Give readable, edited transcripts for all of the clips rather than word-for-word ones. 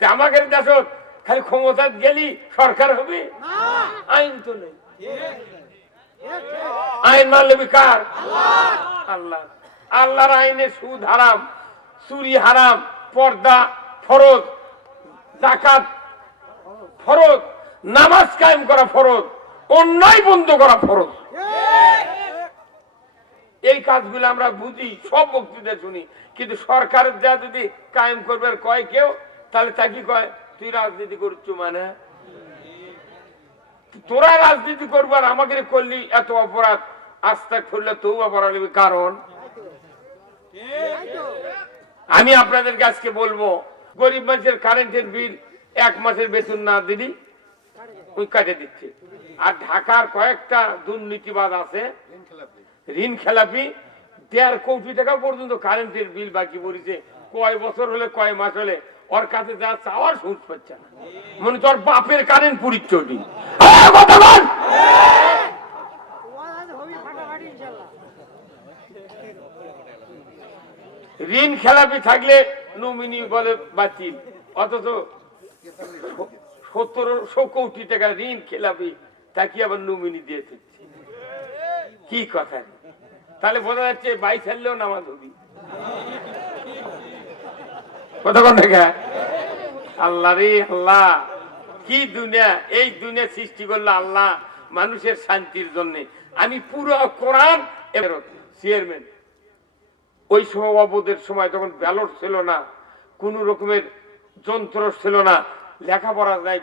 আমাদের দেশ খালি ক্ষমতা গেলি সরকার হবে, আইন তো নেই। আইন মানলে কার? আল্লাহ। আল্লাহর আইনে সুদ হারাম, চুরি হারাম, পর্দা ফরজ, যাকাত ফরজ, নামাজ কায়েম করা ফরজ, অন্যায় বন্ধ করা ফরজ। এই কাজগুলো আমরা বুঝি, সব বক্তৃতা শুনি, কিন্তু সরকারের যা যদি কায়েম করবে কয় কেউ, তাহলে তা কি কয় তুই রাজনীতি করছো, মানে তোরা রাজনীতি করবার আমাকে করলি এত অপরাধ, আস্তাক করলে তওবা পড়া লাগবে। কারণ আমি আপনাদেরকে আজকে বলবো, গরিব মানুষের কারেন্টের বিল 1 মাসের বেতন না দিলি ওই কাটে দিচ্ছে। আর ঢাকার কয়েকটা দুর্নীতিবাদ আছে, ঋণ খেলাপি, 1.5 কোটি টাকা পর্যন্ত কারেন্টের বিল বাকি পড়েছে। কয় বছর হলে, কয় মাস হলে, ওর কাছে যা চাওয়ার সুদ পাচ্ছে না। মনে তোর বাপের কারেন্ট পুরিচ্ছ। ঋণ খেলাপি থাকলে নমিনি বলে বাতিল, অথচ 1700 কোটি টাকা ঋণ খেলাপি তাকে আবার নমিনি দিয়ে দিচ্ছে। কি কথা? তাহলে বোঝা যাচ্ছে বাই ছাড়লেও নামাজ হবি। কথা কোন দেখা? আল্লাহ রে আল্লাহ, কি দুনিয়া! এই দুনিয়া সৃষ্টি করলো আল্লাহ মানুষের শান্তির জন্য। আমি পুরো কোরআন চেয়ারম্যান, ওই সময় অবদের সময় যখন ব্যালট ছিল না, কোন রকমের যন্ত্র ছিল না, লেখাপড়া নাই,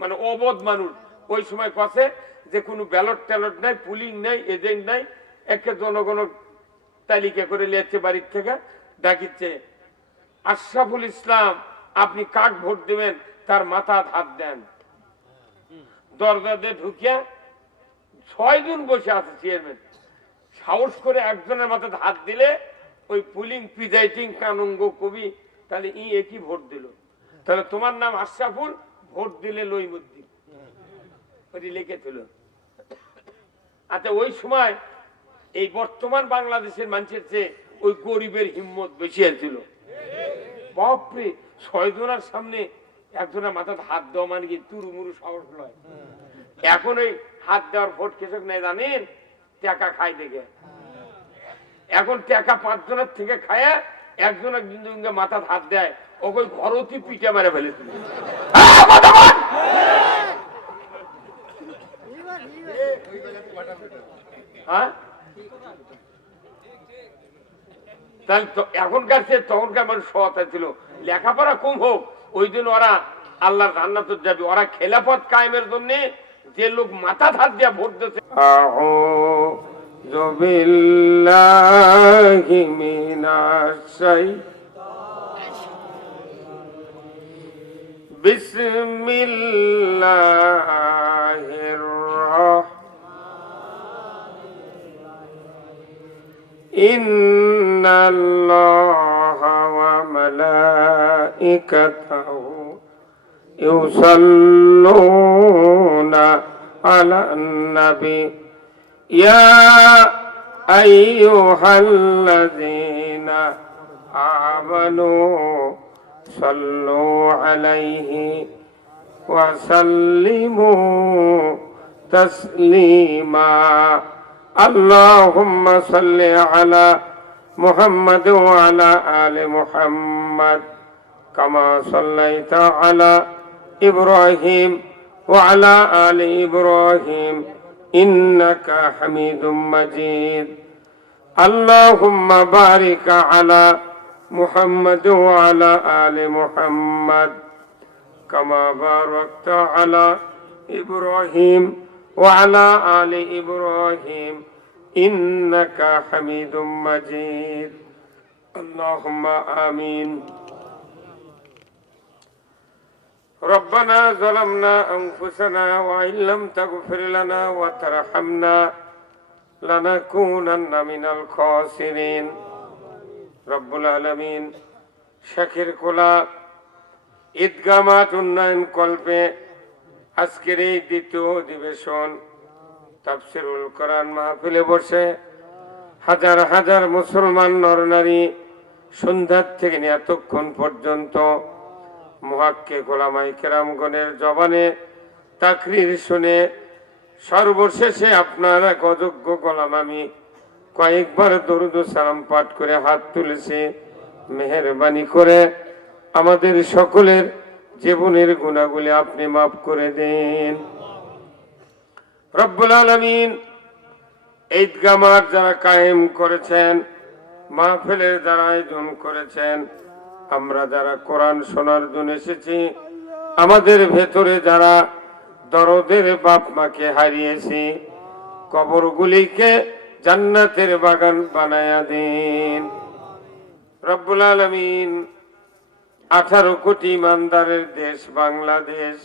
মানে অবধ মানুষ ওই সময় কাছে যে কোনো ব্যালট ট্যালট নাই, পুলিং নাই, এজেন্ট নাই, একে জনগণ তালিকা করে লিয়েছে বাড়ির থেকে, ডাকিচ্ছে আশরাফুল ইসলাম আপনি কাক ভোট দেবেন, তার মাথা হাত দেন। দরজা দিয়ে ঢুকিয়া 6 জন বসে আছে চেয়ারম্যান, সাহস করে একজনের মাথায় হাত দিলে ওই পুলিং প্রিজাইডিং কানুঙ্গ কবি তাহলে একই ভোট দিল, তাহলে তোমার নাম আশরাফুল, ভোট দিলে লইমুদ্দিন, ওই লিখেছিল। আচ্ছা ওই সময় এই বর্তমান বাংলাদেশের মানুষের চেয়ে ওই গরিবের হিম্মত বেশি ছিল। বাপরে, 6 জনের সামনে একজনের মাথায় হাত দেওয়া মানে কি তুরুমুরু সাহস নয়। এখন ওই হাত দেওয়ার ভোট কৃষক নেই জানেন, টাকা খায় দেখে। এখন টাকা 5 জনের থেকে খায়, একজনের কিন্তু মাথা হাত দেয়, ওকে ঘরতি পিঠে মেরে ফেলেছিল। হ্যাঁ, তাহলে এখনকার সে তখনকার মানুষ সৎ ছিল। লেখাপড়া কম হোক, ওই দিন ওরা আল্লাহর জান্নাত যাবে। ওরা খেলাফত কায়েমের জন্য যে লোক মাথা হাত দিয়ে ভোট দিচ্ছে। আউযু বিল্লাহি মিনাশ শাইতানির বিসমিল্লাহির ইন্নাল্লাহা ওয়া মালাইকাতাহু ইউসাল্লুনা আলান নবী ইয়া আইয়ুহাল্লাযীনা আমানু সাল্লু আলাইহি ওয়া সাল্লিমু তাসলিমা। اللهم صل على محمد وعلى آل محمد كما صليت على إبراهيم وعلى آل إبراهيم إنك حميد مجيد. اللهم بارك على محمد وعلى آل محمد كما باركت على إبراهيم وعلى آل إبراهيم إنك حميد مجيد. اللهم آمين. ربنا ظلمنا أنفسنا وإن لم تغفر لنا وترحمنا لنكونن من الخاسرين. رب العالمين শাকির কোলা ঈদগামাত উন্নয়ন কল্পে আজকের এই দ্বিতীয় অধিবেশন তাফসীরুল কোরআন মাহফিলে বসে হাজার হাজার মুসলমান নরনারী সন্ধ্যা থেকে নিয়ে এতক্ষণ পর্যন্ত মুহাক্কিক ওলামায়ে কেরামগণের জবানে তাকরীর শুনে সর্বশেষে আপনার এক অযোগ্য গোলাম আমি কয়েকবার দরুদ ও সালাম পাঠ করে হাত তুলেছি। মেহেরবানি করে আমাদের সকলের জীবনের গুনাহগুলি আপনি মাফ করে দিন। রব্বুল আলামিন ঈদগাহ মাঠ যারা কায়েম করেছেন, মাহফিলের যারা আয়োজন করেছেন, আমরা যারা কোরআন শোনার জন্য এসেছি, আমাদের ভেতরে যারা দরদের বাপ মাকে হারিয়েছি, কবরগুলিকে জান্নাতের বাগান বানায়া দিন। রব্বুল আলামিন 18 কোটি ইমানদারের দেশ বাংলাদেশ,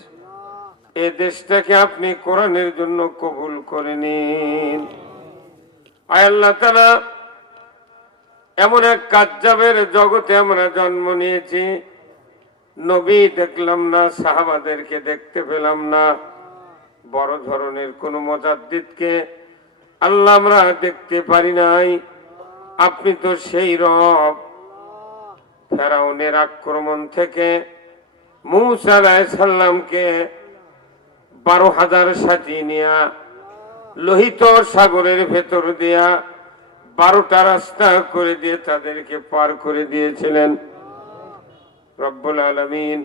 এ দেশটাকে আপনি কোরআনের জন্য কবুল করে নিন। আয় আল্লাহ তাআলা, এমন এক কাজ্জাবের জগতে আমরা জন্ম নিয়েছি, নবী দেখলাম না, সাহাবাদেরকে দেখতে পেলাম না, বড় ধরনের কোন মুজাদ্দিদকে আল্লাহ আমরা দেখতে পারি নাই। আপনি তো সেই রব, ফেরাউনের আক্রমণ থেকে মূসা আলাইহিস সালামকে 12,000 সাথী নিয়া লোহিত সাগরের ভেতর দিয়া 12টা রাস্তা করে দিয়ে তাদেরকে পার করে দিয়েছিলেন। রব্বুল আলামিন,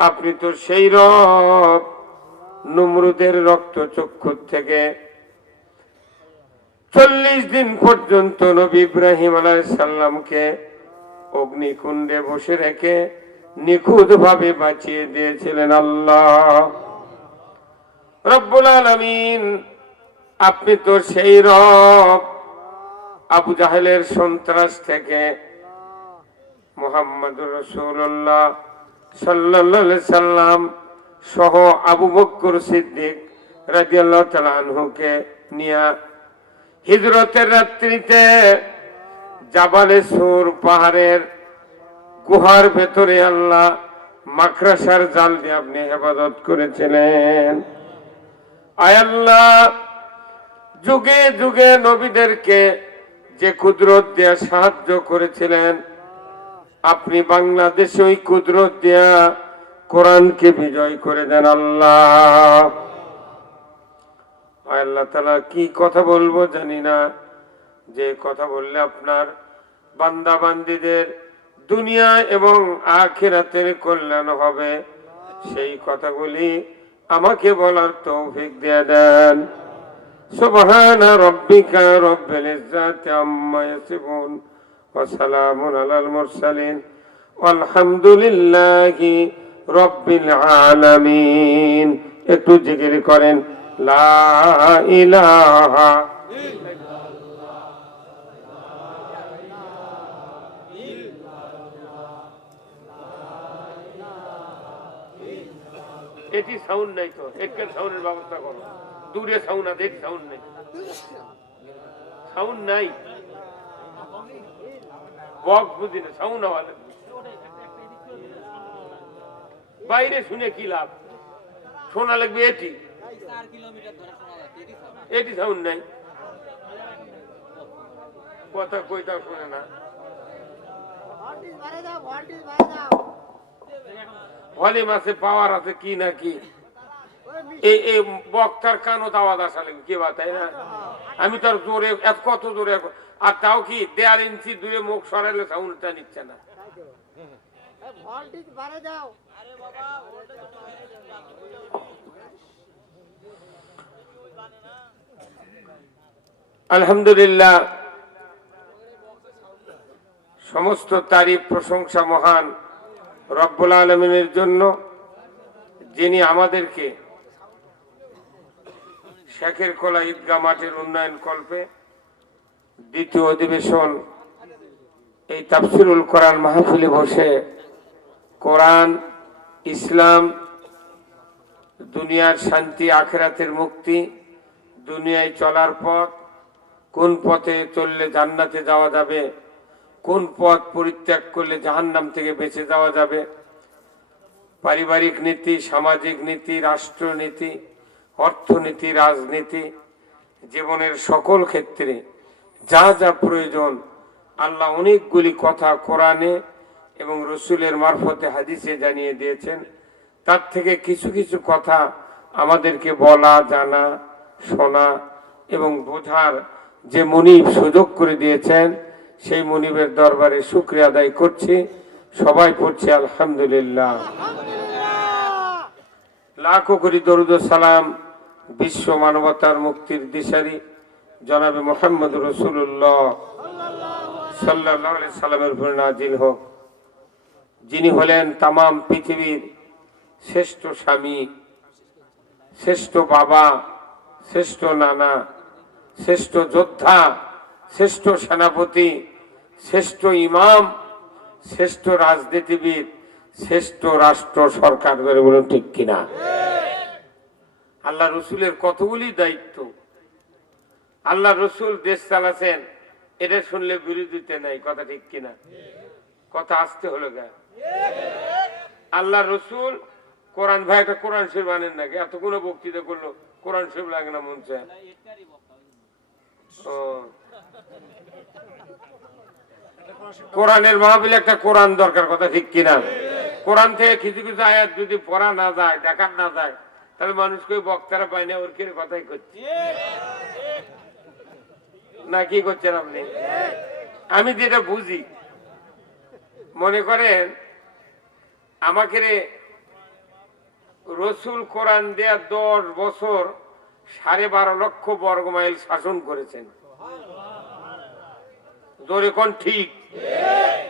আপনি তো সেই রব, নমরুদের রক্তচক্ষু থেকে 40 দিন পর্যন্ত নবী ইব্রাহিম আলাইহিস সালামকে অগ্নিকুণ্ডে বসে রেখে নিখুঁত ভাবে বাঁচিয়ে দিয়েছিলেন আল্লাহ। রব্বুল আলামিন, আপনি তো সেই রব, আবু জাহেলের সন্ত্রাস থেকে মুহাম্মদুর রাসূলুল্লাহ সাল্লাল্লাহু আলাইহি সাল্লাম সহ আবু বকর সিদ্দিক রাদিয়াল্লাহু তাআলা আনহুকে নিয়ে হিজরতের রাত্রিতে জাবালে সুর পাহাড়ের গুহার ভেতরে আল্লাহ মাকড়াসার জাল দিয়ে আপনি হেফাজত করেছিলেন। আয় আল্লাহ, যুগে যুগে নবীদেরকে যে কুদরত দিয়ে সাহায্য করেছিলেন, আপনি বাংলাদেশে ওই কুদরত দিয়া কোরআনকে বিজয় করে দেন আল্লাহ। আল্লাহ তাআলা, কি কথা বলবো জানি না, যে কথা বললে আপনার বান্দা বান্দীদের দুনিয়া এবং আখিরাতের কল্যাণ হবে, সেই কথাগুলি আমাকে বলার তৌফিক দিয়ে দেন। সুবহানা রাব্বিকা রাব্বিল ইজ্জাতি আম্মা ইয়াসিফুন ওয়া সালামুন আলাল মুরসালিন ওয়ালহামদুলিল্লাহি রাব্বিল আলামিন। একটু জিকির করেন, লা ইলাহা এটি সাউন্ড নাই তো, একটা সাউন্ডের ব্যবস্থা করো। দূরে সাউন্ড আছে, এটি সাউন্ড নেই, সাউন্ড নাই, বক্স বুঝি না, সাউন্ড হওয়া লাগবে। বাইরে শুনে কি লাভ, শোনা লাগবে। এটি এটি সাউন্ড নাই, কথা কইটা শুনে না। ভলিউম আছে, পাওয়ার আছে, কি না কি, এই বক্তার কানত আওয়াজ আসা লাগবে, কি বা, তাই না? আমি তো আর জোরে, কত জোরে, আর তাও কি 1.5 ইঞ্চি দূরে মুখ সরাইলে সাউন্ডটা নিচ্ছে না। আলহামদুলিল্লাহ, সমস্ত তারিফ প্রশংসা মহান রব্বুল আলামিনের জন্য, যিনি আমাদেরকে শেখের কলা ঈদগাহ মাঠের উন্নয়ন কল্পে দ্বিতীয় অধিবেশন এই তাফসিরুল কোরআন মাহফিলে বসে কোরআন, ইসলাম, দুনিয়ার শান্তি, আখিরাতের মুক্তি, দুনিয়ায় চলার পথ, কোন পথে চললে জান্নাতে যাওয়া যাবে, কোন পথ পরিত্যাগ করলে জাহান্নাম থেকে বেঁচে যাওয়া যাবে, পারিবারিক নীতি, সামাজিক নীতি, রাষ্ট্রনীতি, অর্থনীতি, রাজনীতি, জীবনের সকল ক্ষেত্রে যা যা প্রয়োজন, আল্লাহ অনেকগুলি কথা কোরআনে এবং রসুলের মারফতে হাদিসে জানিয়ে দিয়েছেন। তার থেকে কিছু কিছু কথা আমাদেরকে বলা, জানা, শোনা এবং বোঝার যে মুনিব সুযোগ করে দিয়েছেন, সেই মুনিবের দরবারে শুকরিয়া আদায় করছি। সবাই পড়ছে আলহামদুলিল্লাহ। লাখো কোটি দরুদ ও সালাম বিশ্ব মানবতার মুক্তির দিশারি জনাবে মুহাম্মদ রাসূলুল্লাহ সাল্লাল্লাহু আলাইহি সাল্লামের উপর নাজিল হোক, যিনি হলেন তামাম পৃথিবীর শ্রেষ্ঠ স্বামী, শ্রেষ্ঠ বাবা, শ্রেষ্ঠ নানা, শ্রেষ্ঠ যোদ্ধা, শ্রেষ্ঠ সেনাপতি, শ্রেষ্ঠ ইমাম, শ্রেষ্ঠ রাজনীতিবিদ, শ্রেষ্ঠ রাষ্ট্র সরকার। বলুন ঠিক কিনা? আল্লাহ রসুলের কতগুলি দায়িত্ব। আল্লাহ রসুল দেশ চালাচ্ছেন, এটা শুনলে বিরোধিতা নাই, কথা ঠিক কিনা? কথা আসতে হলো গা। আল্লাহ রসুল কোরআন, ভাই একটা কোরআন শরীফ আনেন নাকি? এতগুলো বক্তৃতা করলো, কোরআন শরীফ লাগে না মন চায়? কোরআনের মাহফিলে একটা কোরআন দরকার, কথা ঠিক কিনা? কোরআন থেকে কিছু কিছু আয়াত যদি পড়া না যায়, দেখা না যায়, তাহলে মানুষকে বক্তারা পায় না, ওর কি কথাই করছে না? কি করছেন আপনি? আমি যেটা বুঝি, মনে করেন আমাকে রসুল কোরআন দেয়া 10 বছর 12.5 লক্ষ বর্গ মাইল শাসন করেছেন। জোরে কোন ঠিক?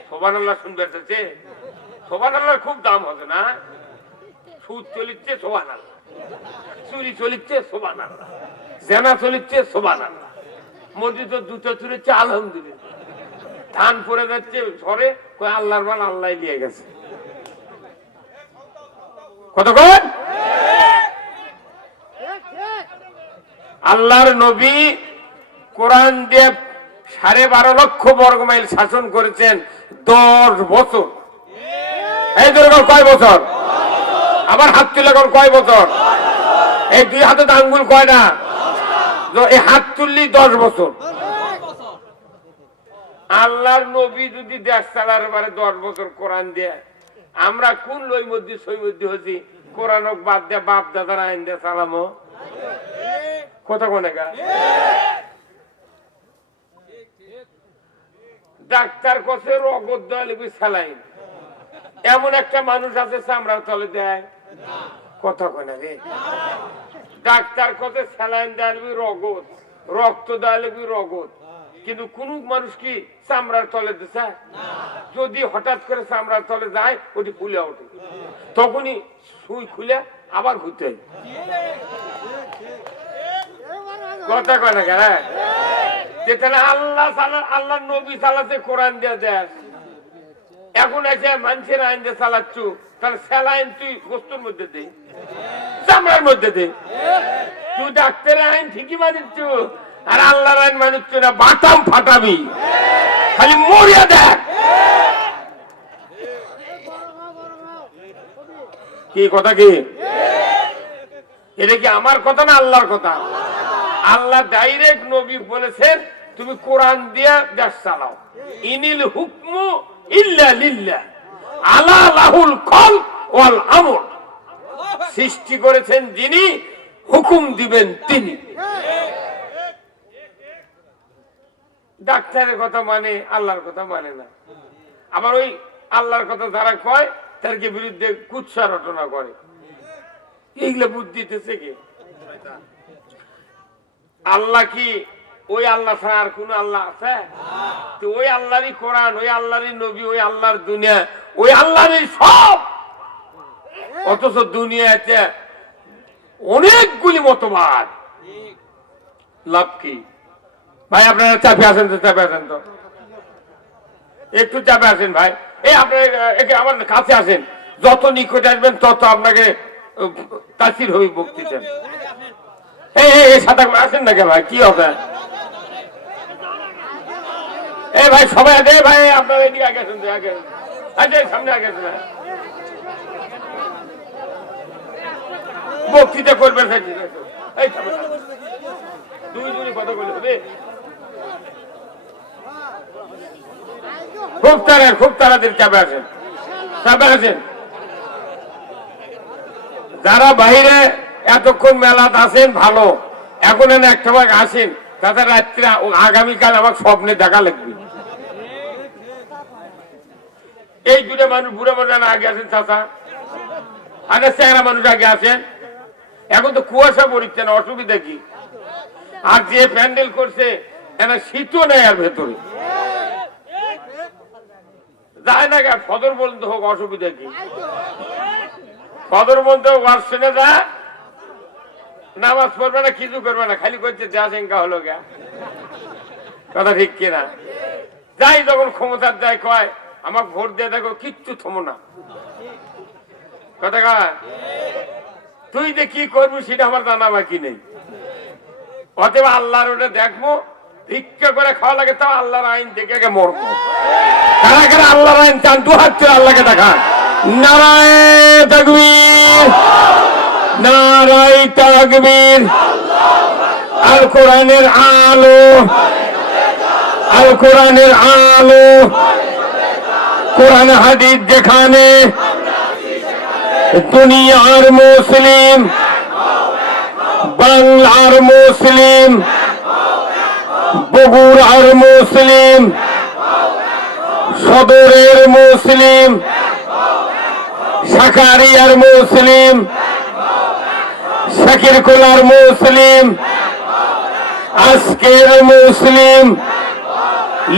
সুবহানাল্লাহ শুনবে? সুবহানাল্লাহর খুব দাম হবে না? সুদ চলিচ্ছে সুবহানাল্লাহ, চুরি চলিচ্ছে সুবহানাল্লাহ, জেনা চলিচ্ছে সুবহানাল্লাহ, মসজিদে দুটো চুরিচ্ছে আলহামদুলিল্লাহ, ধান পড়ে যাচ্ছে ঝড়ে, কই আল্লাহর মাল আল্লাহ নিয়ে গেছে। কতক্ষণ? আল্লাহর নবী কোরআন দিয়ে 12.5 লক্ষ বর্গ মাইল শাসন করেছেন 10 বছর। এই ধরে কয় বছর? আবার হাত তুলে কয় বছর? এই দুই হাতে আঙ্গুল কয়টা? এই হাত তুললি 10 বছর। আল্লাহর নবী যদি দেশ চালার বারে 10 বছর কোরআন দিয়ে, আমরা কোন লই মধ্যে সই মধ্যে হচ্ছি? কোরআন বাদ দিয়ে বাপ দাদার আইন দিয়ে চালামো, কথা কোনে গা? ডাক্তার কষে রগত দেওয়া লিখবি স্যালাইন, এমন একটা মানুষ আছে চামড়ার তলে দেয়, কথা কোনে রে? ডাক্তার কষে স্যালাইন দেওয়া লিখবি রগত, রক্ত দেওয়া লিখবি রগত, কিন্তু কোন মানুষ কি চামড়ার তলে দিছে? যদি হঠাৎ করে চামড়ার তলে যায়, ওটি খুলে ওঠে, তখনই সুই খুলে আবার ঘুরতে হয়, কথা কয় না কেন? যেখানে আল্লাহ নবী চালাতে কোরআন দিয়ে দেয়, এখন এসে মানুষের আইন দিয়ে চালাচ্ছ, তাহলে স্যালাইন তুই গোস্তের মধ্যে দে, চামড়ার মধ্যে দে। তুই ডাক্তারের আইন ঠিকই মানিচ্ছ, আর আল্লাহর আইন মানিচ্ছ না, বাটাম ফাটাবি, খালি মরিয়া দেখ। কি কথা? কি এটা কি আমার কথা না আল্লাহর কথা? আল্লাহ ডাইরেক্ট নবী বলেছেন, তুমি কোরআন দিয়ে দেশ চালাও। ইনিল হুকমু ইল্লা লিল্লাহ আলা লাহুল খালক ওয়াল আমর। সৃষ্টি করেছেন যিনি, হুকুম দিবেন তিনি। ডাক্তারের কথা মানে, আল্লাহর কথা মানে না। আবার ওই আল্লাহর কথা যারা কয়, তার বিরুদ্ধে কুৎসা রটনা করে, এইগুলো বুদ্ধি দিতেছে কে? আল্লাহ কি ওই আল্লাহ ছাড়া আর কোন আল্লাহ আছে? তো ওই আল্লাহরই কোরআন, ওই আল্লাহরই নবী, ওই আল্লাহর দুনিয়া, ওই আল্লাহরই সব। অথচ দুনিয়াতে অনেকগুলি মতবাদ, লাভ কি? ভাই আপনারা চাপে আসেন তো, চাপে আসেন তো, একটু চাপে আসেন ভাই। এই আপনারা আমার কাছে আসেন, যত নিকটে আসবেন তত আপনাকে তাসির হবে বক্তৃতা। এই সাদা আসেন না কে ভাই? কি হবে? এই ভাই সবাই আছে ভাই, আপনারা এদিকে আগে আসেন, আগে আচ্ছা সামনে আগে আসেন, বক্তৃতা করবেন। এই দুই কথা বলে হবে, খুব তাড়াতাড়ি চাপে আসেন। আছেন যারা বাইরে এতক্ষণ মেলাত আছেন ভালো, এখন একটা ভাগ আসেন তাদের রাত্রে আগামীকাল আমার স্বপ্নে দেখা লাগবে। এই দুটো মানুষ বুড়ো মানুষ আগে আছেন চাচা, আগে চেহারা মানুষ আগে আছেন। এখন তো কুয়াশা পড়ছে না, অসুবিধা কি? আর যে প্যান্ডেল করছে এনা শীতও নেই আর ভেতরে যায় না গা, সদর পর্যন্ত হোক, অসুবিধা কি? সদর পর্যন্ত আসছে না, যা নামাজ পড়বে না, কিছু করবে না, খালি করছে যা সেঙ্কা হলো গা। কথা ঠিক কিনা? যাই যখন ক্ষমতার যায় কয় আমার ভোট দিয়ে দেখো, কিচ্ছু থমো না। কথা কয় তুই যে কি করবি সেটা আমার জানা বাকি নেই। অতএব আল্লাহর ওটা দেখবো, ভিক্ষা করে খাওয়া লাগে, তাও আল্লাহর আইন দেখে মরবো। কারা কারা আল্লাহর আইন চান? দু হাত করে আল্লাহকে দেখা। নারায়ে তাকবীর, নারায়ে তাকবীর। আল কোরআনের আলো, আল কোরআনের আলো, কোরআন হাদিস যেখানে, দুনিয়ার মুসলিম, বাংলার মুসলিম, বগুড়ার মুসলিম, সদরের মুসলিম, সাকারিয়ার মুসলিম, শাকিরকুলার মুসলিম, আজকের মুসলিম,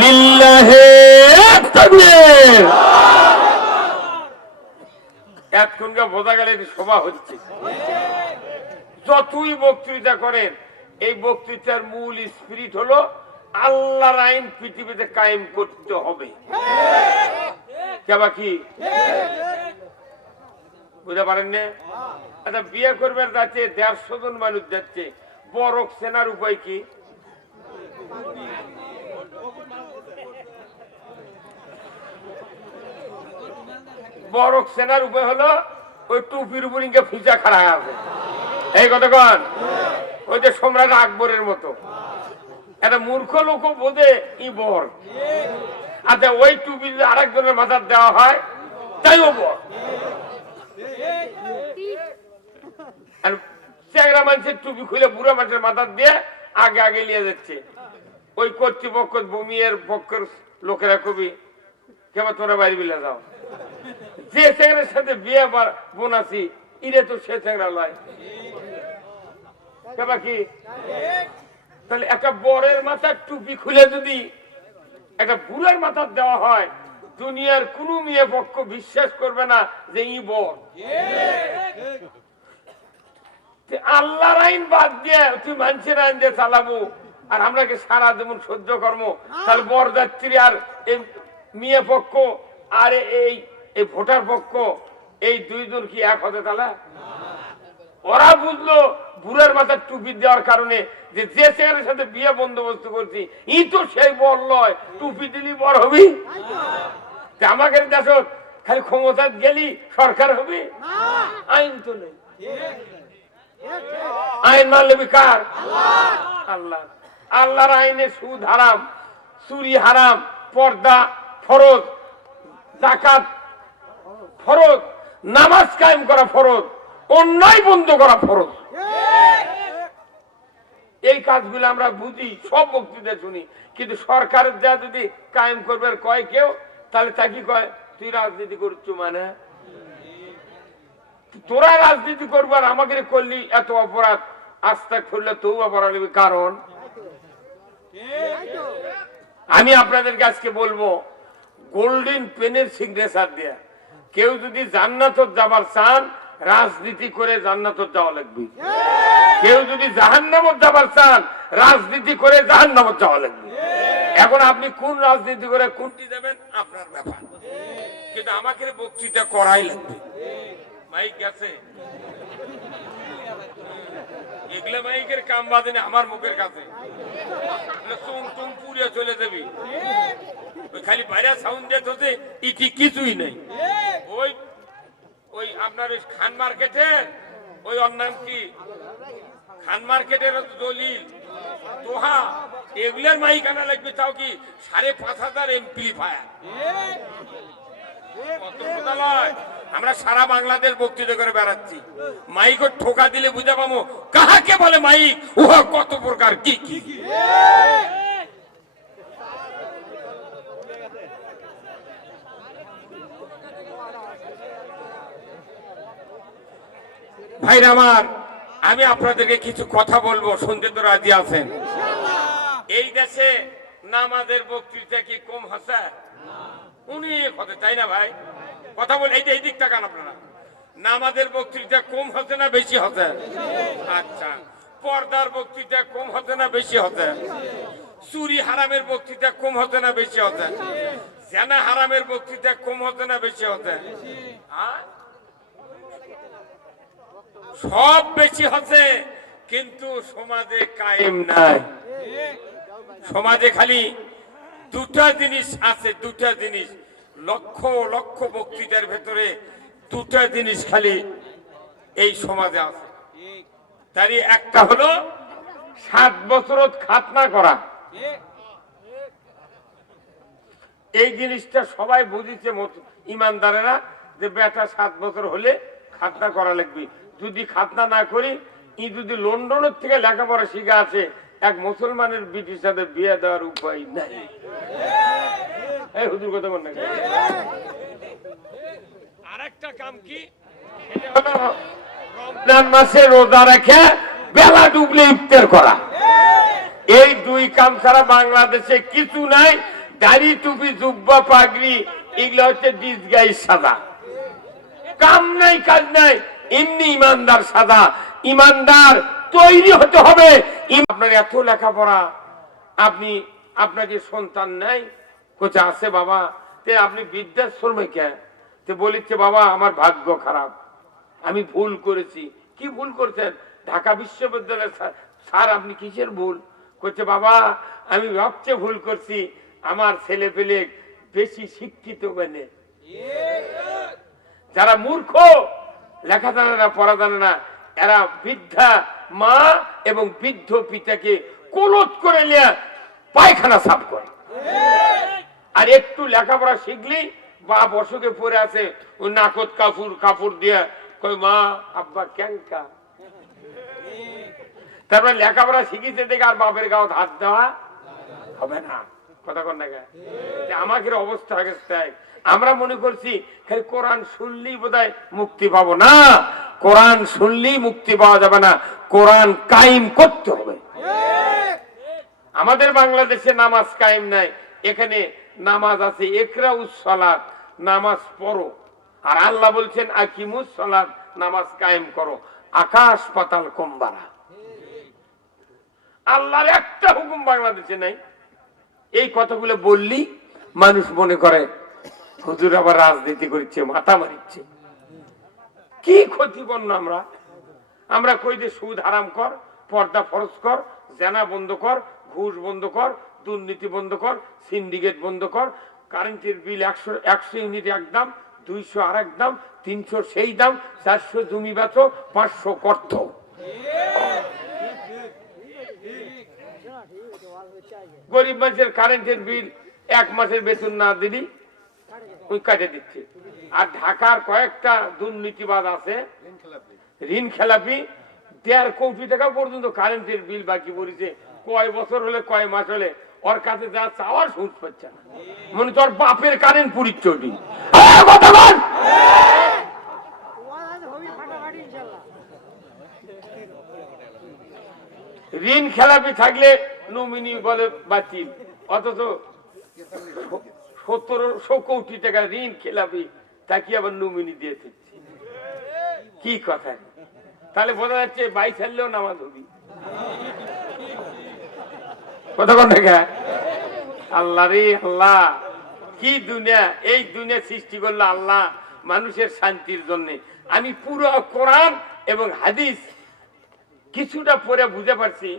লিল্লাহে তাকবীর। এতক্ষণকে বোঝা গেলে সভা হচ্ছে। যতই বক্তৃতা করেন, এই বক্তৃতার মূল স্পিরিট হলো আল্লাহর আইন পৃথিবীতে কায়েম করতে হবে। কি বুঝতে পারেন না? আচ্ছা, বিয়ে করবার যাচ্ছে 150 জন মানুষ যাচ্ছে, বরক সেনার উপায় কি? বরক সেনার উপায় হলো ওই টুপির উপর ইনকে ফিচা খাড়া আছে, এই কতক্ষণ ওই যে সম্রাট আকবরের মতো একটা মূর্খ লোক বোধে ই বর। আচ্ছা, ওই টুপি যদি আরেকজনের মাথার দেওয়া হয় তাইও বর। আর চেংরা মানুষের টুপি খুলে বুড়া মানুষের মাথার দিয়ে আগে আগে নিয়ে যাচ্ছে। ওই কর্তৃপক্ষ ভূমির পক্ষের লোকেরা কবি কেমন তোরা বাইরে বিলে যাও, যে চেংরার সাথে বিয়ে বোন আছি ইরে তো সে চেংরা লয়। কেবা কি? তাহলে একটা বরের মাথার টুপি খুলে যদি একটা বুড়ার মাথার দেওয়া হয়, দুনিয়ার কোন মেয়ে পক্ষ বিশ্বাস করবে না যে ই বর। আল্লাহর আইন বাদ দিয়ে তুই মানুষের আইন দিয়ে চালাবো, আর আমরা কি সারা যেমন সহ্য কর্ম? তাহলে বরযাত্রী আর মেয়ে পক্ষ আর এই ভোটার পক্ষ, এই দুইজন কি এক হতে? তাহলে ওরা বুঝলো বুড়ার মাথার টুপি দেওয়ার কারণে যে যে ছেলের সাথে বিয়ে বন্দোবস্ত করছি ই তো সেই বর লয়, টুপি দিলি বর হবি। আমাকে দেশ খালি ক্ষমতা গেলি সরকার হবে? আইন তো নেই। আইন মানলে কার? আল্লাহ। আল্লাহর আইনে সুদ হারাম, চুরি হারাম, পর্দা ফরজ, যাকাত ফরজ, নামাজ কায়েম করা ফরজ, অন্যায় বন্ধ করা ফরজ। এই কাজগুলো আমরা বুঝি, সব বক্তৃতা শুনি, কিন্তু সরকারের যা যদি কায়েম করবার কয় কেউ, তাহলে তাকে কয় তুই রাজনীতি করছ, মানে তোরা রাজনীতি করবার আমাকে করলি এত অপরাধ, আস্থা করলে তৌবা পড়া নেবে। কারণ আমি আপনাদেরকে আজকে বলবো, গোল্ডেন পেনের সিগনেচার দেয়া কেউ যদি জান্নাতত যাবার চান, রাজনীতি করে জান্নাতত যাওয়া লাগবে। কেউ যদি জাহান্নামত যাবার চান, রাজনীতি করে জাহান্নামত যাওয়া লাগবে। এখন আপনি কোন রাজনীতি করে কোনটি যাবেন আপনার ব্যাপার, কিন্তু আমাকে বক্তৃতা করাই লাগবে। মাইক আছে, এগুলো মাইকের কাম বাজে না আমার মুখের কাছে, চুম টুম পুড়িয়ে চলে যাবি। ওই খালি বাইরে সাউন্ড দিয়ে তো ইটি কিছুই নেই। ওই ওই আপনার ওই খান মার্কেটে ওই অন্যান্য কি খান মার্কেটের দলিল দোহা এগুলোর মাইক আনা লাগবে, তাও কি 5,500 এমপ্লিফায়ার। আমরা সারা বাংলাদেশ বক্তৃতা করে বেড়াচ্ছি, মাইক ঠোকা দিলে বুঝে পাবো কাহাকে বলে মাইক, উহা কত প্রকার কি কি। ভাইরা আমার, আমি আপনাদেরকে কিছু কথা বলবো, শুনতে তো রাজি আছেন? এই দেশে নামাজের বক্তৃতা কি কম হচ্ছে? অনেক হতে, তাই না ভাই? কথা বল, এই দিক তাকান আপনারা। নামাজের বক্তৃতা কম হচ্ছে না বেশি হচ্ছে? আচ্ছা, পর্দার বক্তৃতা কম হচ্ছে না বেশি হচ্ছে? চুরি হারামের বক্তৃতা কম হচ্ছে না বেশি হচ্ছে? জেনা হারামের বক্তৃতা কম হচ্ছে না বেশি হচ্ছে? সব বেশি হচ্ছে, কিন্তু সমাজে কায়েম নাই। সমাজে খালি দুটা জিনিস আছে, দুটা জিনিস, লক্ষ লক্ষ বক্তৃতার ভেতরে দুটা জিনিস খালি এই সমাজে আছে। তারই একটা হলো 7 বছর খাতনা করা। এই জিনিসটা সবাই বুঝিছে ইমানদারেরা, যে বেটা 7 বছর হলে খাতনা করা লাগবে। যদি খাতনা না করি, ই যদি লন্ডনের থেকে লেখাপড়া শিখা আছে, এক মুসলমানের বিটির সাথে বিয়ে দেওয়ার উপায় নাই। এই হুজুর কথা বল না। আরেকটা কাম কি, রমজান মাসে রোজা রেখে বেলা ডুবলে ইফতার করা। এই দুই কাম ছাড়া বাংলাদেশে কিছু নাই। দাড়ি টুপি জুব্বা পাগড়ি এগুলো হচ্ছে ডিসগাইজ সাদা, কাম নাই কাজ নাই। এমনি ইমানদার সাদা, ইমানদার তৈরি হতে হবে। আপনার এত লেখাপড়া, আপনি আপনার যে সন্তান নাই, কোথায় আছে বাবা, তে আপনি বৃদ্ধাশ্রমে কেন? তে বলিচ্ছে বাবা আমার ভাগ্য খারাপ, আমি ভুল করেছি। কি ভুল করছেন? ঢাকা বিশ্ববিদ্যালয়ের স্যার আপনি কিসের ভুল করছে? বাবা আমি সবচেয়ে ভুল করছি, আমার ছেলে পেলে বেশি শিক্ষিত মানে, যারা মূর্খ, লেখা জানে না, পড়া জানে না, এরা বৃদ্ধা মা এবং বৃদ্ধ পিতাকে কোলত করে নিয়ে পায়খানা সাফ করে। আর একটু লেখাপড়া শিখলেই বাপ অসুখে পড়ে আছে, ও নাকত কাপড় দিয়ে কই মা আব্বা ক্যাঙ্কা। তারপরে লেখাপড়া শিখিছে দেখে আর বাপের গাও হাত দেওয়া হবে না। কথা কন না, আমাকে অবস্থা হয়ে গেছে। আমরা মনে করছি খালি কোরআন শুনলেই বোধহয় মুক্তি পাবো না। কোরআন শুনলেই মুক্তি পাওয়া যাবে না, কোরআন কায়েম করতে হবে। আমাদের বাংলাদেশে নামাজ কায়েম নাই। এখানে নামাজ আছে, ইকরাউস সালাত, নামাজ পড়ো। আর আল্লাহ বলছেন আকিমুস সালাত, নামাজ কায়েম করো। আকাশ পাতাল কম্বারা, আল্লাহর একটা হুকুম বাংলাদেশে নাই। এই কথাগুলো বললি মানুষ মনে করে হুজুর আবার রাজনীতি করছে, মাথা মারিচ্ছে। কি ক্ষতিপূর্ণ আমরা। আমরা কই যে সুদ হারাম কর, পর্দা ফরজ কর, জেনা বন্ধ কর, ঘুষ বন্ধ কর, দুর্নীতি বন্ধ কর, সিন্ডিকেট বন্ধ কর, কারেন্টের বিল 100 ইউনিট এক দাম, 200 আর এক দাম, 300 সেই দাম, 400 জমি বেচো, 500 করত। গরিব মানুষের কারেন্টের বিল 1 মাসের বেতন না দিলি ওই কাটে দিচ্ছে। আর ঢাকার কয়েকটা দুর্নীতিবাদ আছে, ঋণ খেলাপি, 1.5 কোটি টাকা পর্যন্ত কারেন্টের বিল বাকি পড়েছে। কয় বছর হলে, কয় মাস হলে, ওর কাছে যা চাওয়ার সুদ পাচ্ছে না। মনে তোর বাপের কারেন্ট পুরীর চটি। ঋণ খেলাপি থাকলে নমিনি বলে বাতিল, অথচ 1700 কোটি টাকা ঋণ খেলাপি তাকে আবার নমিনি দিয়ে দিচ্ছে। কি কথা! তাহলে বোঝা যাচ্ছে 22 সালেও নামাজ হবি। কথা কোন দেখা? আল্লাহ রে আল্লাহ, কি দুনিয়া! এই দুনিয়া সৃষ্টি করলো আল্লাহ মানুষের শান্তির জন্য। আমি পুরো কোরআন এবং হাদিস কিছুটা পড়ে বুঝে পারছি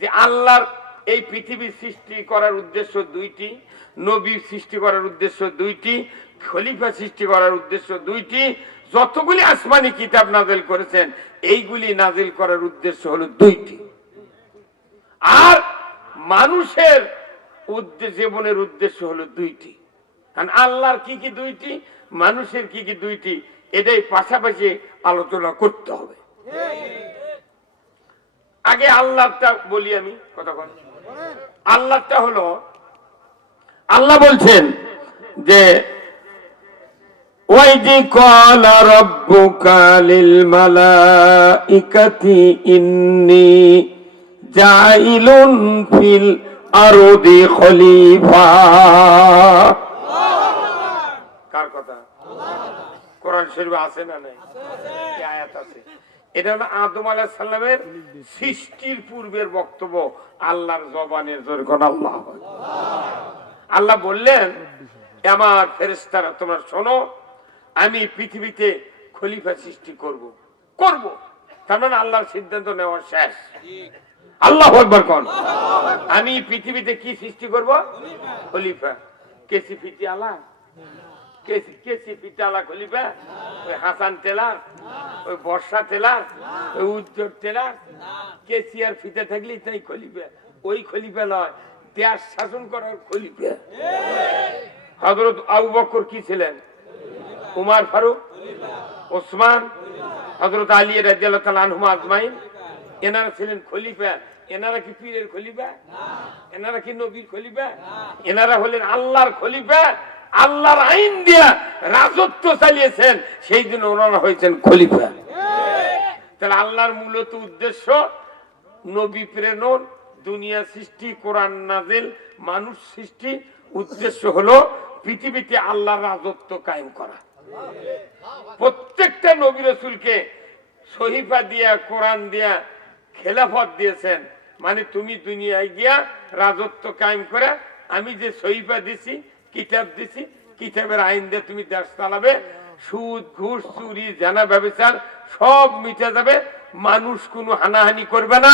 যে আল্লাহর এই পৃথিবী সৃষ্টি করার উদ্দেশ্য দুইটি, নবী সৃষ্টি করার উদ্দেশ্য দুইটি, খলিফা সৃষ্টি করার উদ্দেশ্য দুইটি। যতগুলি আসমানি কিতাব নাজিল করেছেন, এইগুলি নাজিল করার উদ্দেশ্য হলো দুইটি। আর মানুষের জীবনের উদ্দেশ্য হলো দুইটি। আল্লাহর কি কি দুইটি, মানুষের কি কি দুইটি, এটাই পাশাপাশি আলোচনা করতে হবে। আগে আল্লাহটা বলি আমি কতক্ষণ। আল্লাহটা হলো, আল্লাহ বলছেন যে ওয়াইদি ক্বালা রাব্বুকা লিল মালাইকাতি ইন্নী জাইলুন ফিল আরদি খলিফা। কার কথা? কোরআন শরীফে আছে না নাই? আছে, আয়াত আছে। এটা হলো আদম আলাইহিস সালামের সৃষ্টির পূর্বের বক্তব্য, আল্লাহর জবানের জোরে কোন আল্লাহ। আল্লাহ বললেন, আমার ফেরেশতারা তোমরা শোনো, আমি পৃথিবীতে খলিফা সৃষ্টি করব। তার মানে আল্লাহর সিদ্ধান্ত নেওয়া শেষ। আল্লাহু আকবার কোন। আমি পৃথিবীতে কি সৃষ্টি করব? খলিফা। কেসি ফিটি আলা, কেসি ফিটি আলা খলিফা? ওই হাসান টেলার, ওই বর্ষা টেলার, ওই উজ্জ্বল টেলার? কেসি আর ফিতে থাকলেই তাই খলিফা। ওই খলিফা নয়, দেশ শাসন করার খলিফা। হযরত আবু বকর কি ছিলেন? উমর ফারুক, ওসমান, হযরত আলী রাদিয়াল্লাহু তাআলা আনহুম আজমাইন, এনারা ছিলেন খলিফা। এনারা কি পীরের খলিফা? এনারা কি নবীর খলিফা? এনারা হলেন আল্লাহর খলিফা। আল্লাহর আইন দিয়া রাজত্ব চালিয়েছেন, সেই জন্য ওনারা হয়েছেন খলিফা। তাহলে আল্লাহর মূলত উদ্দেশ্য নবী প্রেরণ, দুনিয়া সৃষ্টি, কোরআন নাযিল, মানুষ সৃষ্টি। উদ্দেশ্য হলো পৃথিবীতে আল্লাহর রাজত্ব কায়েম করা। প্রত্যেকটা নবী রাসূলকে সহিফা দিয়া, কোরআন দিয়া খেলাফত দিয়েছেন। মানে তুমি দুনিয়ায় গিয়া রাজত্ব কায়েম করে, আমি যে সহিফা দিছি, কিতাব দিছি, কিতাবের আইন দিয়ে তুমি দেশ চালাবে। সুদ, ঘুষ, চুরি, জানা, ব্যভিচার সব মিটে যাবে। মানুষ কোনো হানাহানি করবে না,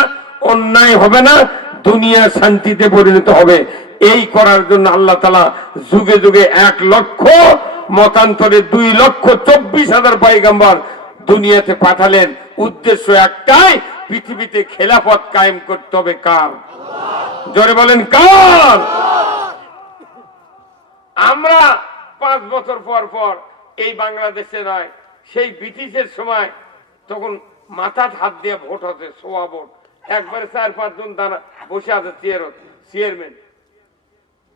অন্যায় হবে না, দুনিয়া শান্তিতে পরিণত হবে। এই করার জন্য আল্লাহ তাআলা যুগে যুগে 1 লক্ষ, মতান্তরে 2,24,000 পয়গম্বর দুনিয়াতে পাঠালেন। উদ্দেশ্য একটাই, পৃথিবীতে খেলাফত কায়েম করতে হবে। কার? জোরে বলেন কার? আমরা 5 বছর পর পর এই বাংলাদেশে নয়, সেই ব্রিটিশের সময় তখন মাথার হাত দিয়ে ভোট হতে, সোয়া ভোট, একবারে 4-5 জন দাঁড়া বসে আছে চেয়ারম্যান।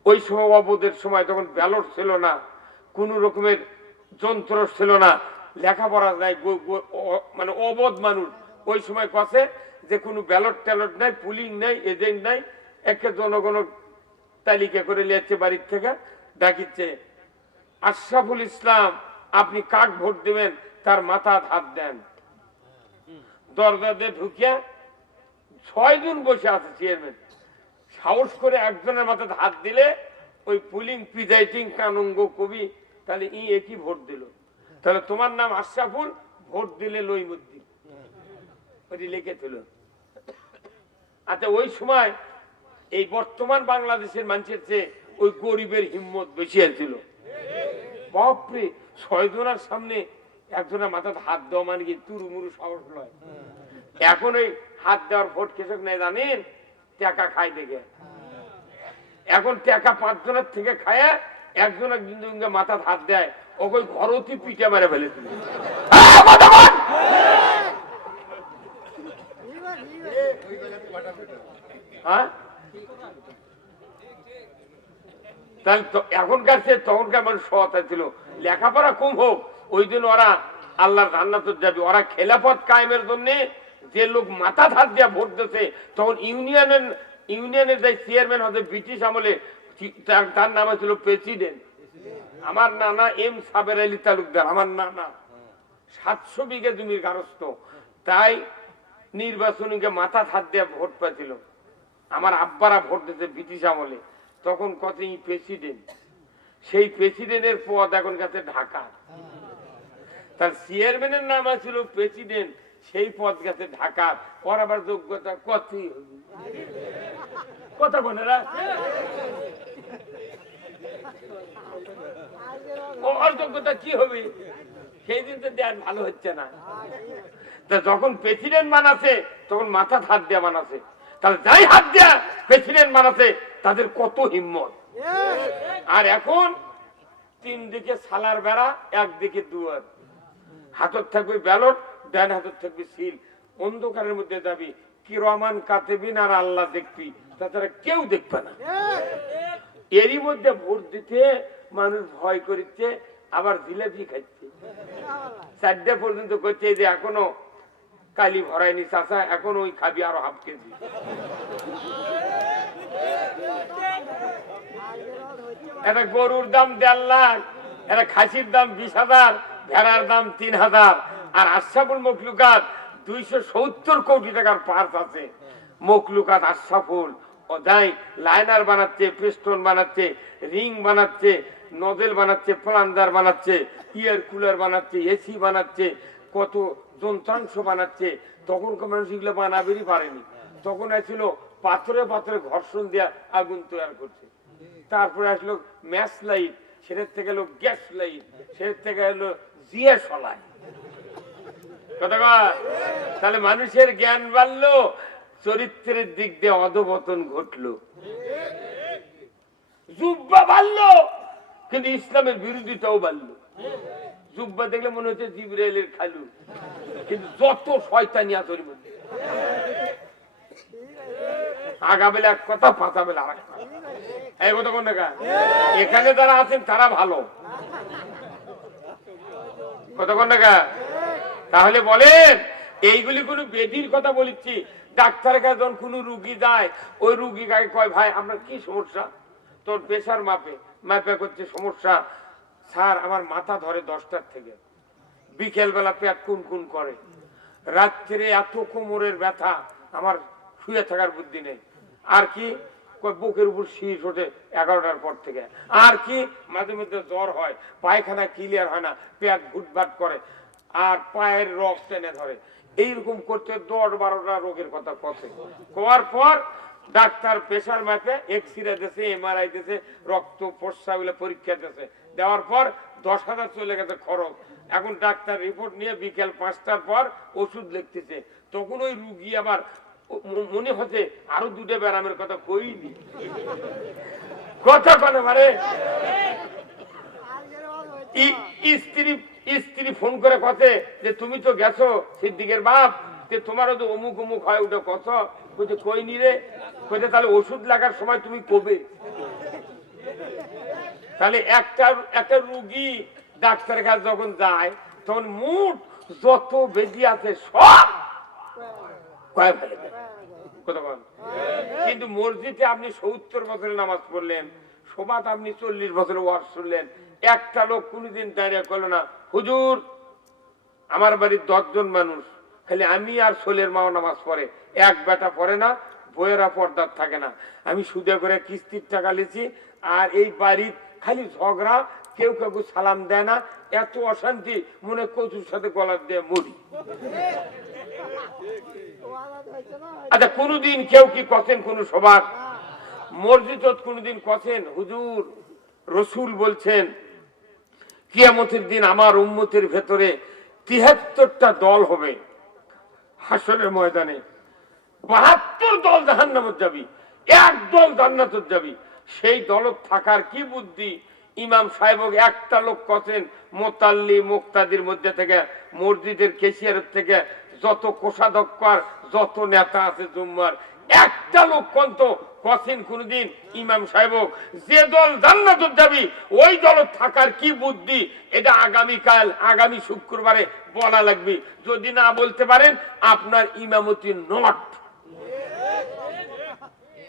ওই সভাপতির সময় তখন ব্যালট ছিল না, কোন রকমের যন্ত্র ছিল না, লেখাপড়া নাই, মানে অবধ মানুষ। ওই সময় কাছে যে কোনো ব্যালট ট্যালট নাই, পুলিং নাই, এজেন্ট নাই, একে জনগণ তালিকা করে লিয়াচ্ছে বাড়ির থেকে, ডাকিচ্ছে আশরাফুল ইসলাম, আপনি কাক ভোট দেবেন? তার মাথা হাত দেন। দরজা দিয়ে ঢুকিয়া 6 জন বসে আছে চেয়ারম্যান, সাহস করে একজনের মাথায় হাত দিলে ওই পুলিং প্রিজাইডিং কানুঙ্গ কবি, তাহলে একই ভোট দিল। তাহলে তোমার নাম আশরাফুল, ভোট দিলে লইমুদ্দিন, ওই লিখেছিল। আচ্ছা, ওই সময় এই বর্তমান বাংলাদেশের মানুষের চেয়ে ওই গরিবের হিম্মত বেশি ছিল। বাপরে, 6 জনের সামনে একজনের মাথায় হাত দেওয়া মানে কি তুরুমুরু সাহস নয়। এখন ওই হাত দেওয়ার ভোট কৃষক নেই জানেন, টাকা খায় দেখে। এখন টাকা 5 জনের থেকে খায়, একজন একজনকে মাথায় হাত দেয়, ওই ঘরতি পিঠে মেরে ফেলে দিল। এখনকার সে তখনকার মানুষ সহায়তা ছিল, লেখাপড়া কম হোক, ওই দিন ওরা আল্লাহর জান্নাত যাবে। ওরা খেলাফত কায়েমের জন্য যে লোক মাথা হাত দিয়ে ভোট দিচ্ছে, তখন ইউনিয়নের যে চেয়ারম্যান হতে ব্রিটিশ আমলে, তার নাম ছিল প্রেসিডেন্ট। আমার নানা এম সাবের আলী তালুকদার, আমার নানা 700 বিঘা জমির গারস্থ, তাই নির্বাচনীকে মাথা হাত দিয়ে ভোট পাচ্ছিল। আমার আব্বারা ভোট দিতে ব্রিটিশ আমলে, তখন কত প্রেসিডেন্ট। সেই প্রেসিডেন্টের পদ এখন কাছে ঢাকা, তার চেয়ারম্যানের নাম ছিল প্রেসিডেন্ট, সেই পদ গেছে ঢাকা। ওর আবার যোগ্যতা কতই হবে, কথা বলেরা ওর যোগ্যতা কি হবে? সেই দিন তো দেয়ার ভালো হচ্ছে না। তা যখন প্রেসিডেন্ট বানাছে, তখন মাথা হাত দেয়া বানাছে। তাহলে যাই হাত দেয়া প্রেসিডেন্ট বানাছে, তাদের কত হিম্মত। আর এখন তিন দিকে সালার বেড়া, একদিকে দুয়ার, হাতত থাকবে ব্যালট, ডান হাতত থাকবে সিল, অন্ধকারের মধ্যে যাবি, কি রহমান কাতেবিন আর আল্লাহ দেখবি, তাছাড়া কেউ দেখবে না। এরই মধ্যে ভোট দিতে মানুষ ভয় করিচ্ছে, আবার জিলাপি খাচ্ছে, 4টা পর্যন্ত করছে যে এখনো কালি ভরায়নি চাষা, এখন ওই খাবি আরো হাফ কেজি। একটা গরুর দাম 1.5 লাখ, একটা খাসির দাম 20,000, ভেড়ার দাম 3,000, আর আশরাফুল মখলুকাত 270 কোটি টাকার পার্স আছে। মখলুকাত আশরাফুল ওদাই লাইনার বানাচ্ছে, পেস্টন বানাচ্ছে, রিং বানাচ্ছে, নজেল বানাচ্ছে, প্লান্ডার বানাচ্ছে, ইয়ার কুলার বানাচ্ছে, এসি বানাচ্ছে, কত যন্ত্রাংশ বানাচ্ছে। তখনকার মানুষ এগুলো বানাবেরই পারেনি। তখন আসছিল পাথরে পাথরে ঘর্ষণ দেওয়া আগুন তৈরি করছে। তারপরে আসলো ম্যাচ লাইট, সেটার থেকে এলো গ্যাস লাইট, সেটার থেকে এলো জিয়া সলাই। তাহলে মানুষের জ্ঞান বাড়লো, চরিত্রের দিক দিয়ে অধপতন ঘটলো। জুব্বা বাড়লো, কিন্তু ইসলামের বিরোধিতাও বাড়লো। জুব্বা দেখলে মনে হচ্ছে জিবরাইলের খালু, কিন্তু যত শয়তানি আছে ওর মধ্যে। আগা বেলা এক কথা, পাতা বেলা আর এক কথা। এই কথা কোন দেখা, এখানে যারা আছেন তারা ভালো কথা কোন দেখা। তাহলে বলেন, এইগুলি কোন বেদির কথা বলেছি। ডাক্তারের কাছে যখন কোন রুগী যায়, ওই রুগী গায়ে কয়, ভাই আপনার কি সমস্যা? তোর প্রেশার মাপে, মাপে করছে সমস্যা, স্যার আমার মাথা ধরে 10টার থেকে, বিকেল বেলা পেট কুন কুন করে, রাত্রে এত কোমরের ব্যথা, আমার শুয়ে থাকার বুদ্ধি নেই, আর কি বুকের উপর শীষ ওঠে 11টার পর থেকে, আর কি মাঝে মধ্যে জ্বর হয়, পায়খানা ক্লিয়ার হয় না, পেট ঘুটভাট করে, আর পায়ের রক টেনে ধরে। এইরকম করতে 10-12টা রোগের কথা কথা কোয়ার পর ডাক্তার প্রেশার মাপে, এক্সরে দিয়েছে, এমআরআই দিয়েছে, রক্ত প্রস্রাব পরীক্ষা দিয়েছে, দেওয়ার পর 10,000 চলে গেছে খরচ। এখন ডাক্তার রিপোর্ট নিয়ে বিকেল 5টার পর ওষুধ লিখতেছে। তখন ওই রুগী আবার মনে হচ্ছে আরো 2টা ব্যারামের কথা কইনি, কথা বলে মানে স্ত্রী ফোন করে কথা যে তুমি তো গেছো সিদ্দিকের বাপ, তোমারও তো অমুক অমুক হয়, ওটা কত কই নি রে, কইতে তাহলে ওষুধ লাগার সময় তুমি কবে। তাহলে একটা রুগী ডাক্তারের কাছে যখন যায়, তখন মুঠ যত বেদি আছে সব কয়ে ফেলে দেয়। কিন্তু মসজিদে আপনি 70 বছরের নামাজ পড়লেন, সবাত আপনি 40 বছরের ওয়াজ শুনলেন, একটা লোক কোনদিন দাঁড়িয়ে করলো না, হুজুর আমার বাড়ির 10 জন মানুষ, খালি আমি আর ছোলের মাও নামাজ পড়ে, এক বেটা পড়ে না, বইয়েরা পর্দার থাকে না, আমি সুদে করে কিস্তির টাকা লিছি, আর এই বাড়ির খালি ঝগড়া, কেউ কেউ সালাম দেয় না, এত অশান্তি, মনে কচুর সাথে গলার দিয়ে মরি। আচ্ছা কোনদিন কেউ কি কছেন কোন সবার মসজিদ কোনদিন কছেন, হুজুর রসুল বলছেন কিয়ামতের দিন আমার উম্মতের ভেতরে 73টা দল হবে, হাসরের ময়দানে 72 দল জাহান্নামে যাবি, এক দল জান্নাতে যাবি, সেই দলত থাকার কি বুদ্ধি? ইমাম সাহেব একটা লোক কছেন, মোতাল্লি মুক্তাদির মধ্যে থেকে, মসজিদের কেশিয়ারের থেকে, যত কোষাধ্যক্ষ আর যত নেতা আছে জুম্মার, একটা লোক কন্ত কছেন কোনদিন ইমাম সাহেব যে দল জান্নাতে যাবি ওই দল থাকার কি বুদ্ধি? এটা আগামীকাল, আগামী শুক্রবারে বলা লাগবে। যদি না বলতে পারেন আপনার ইমামতি নট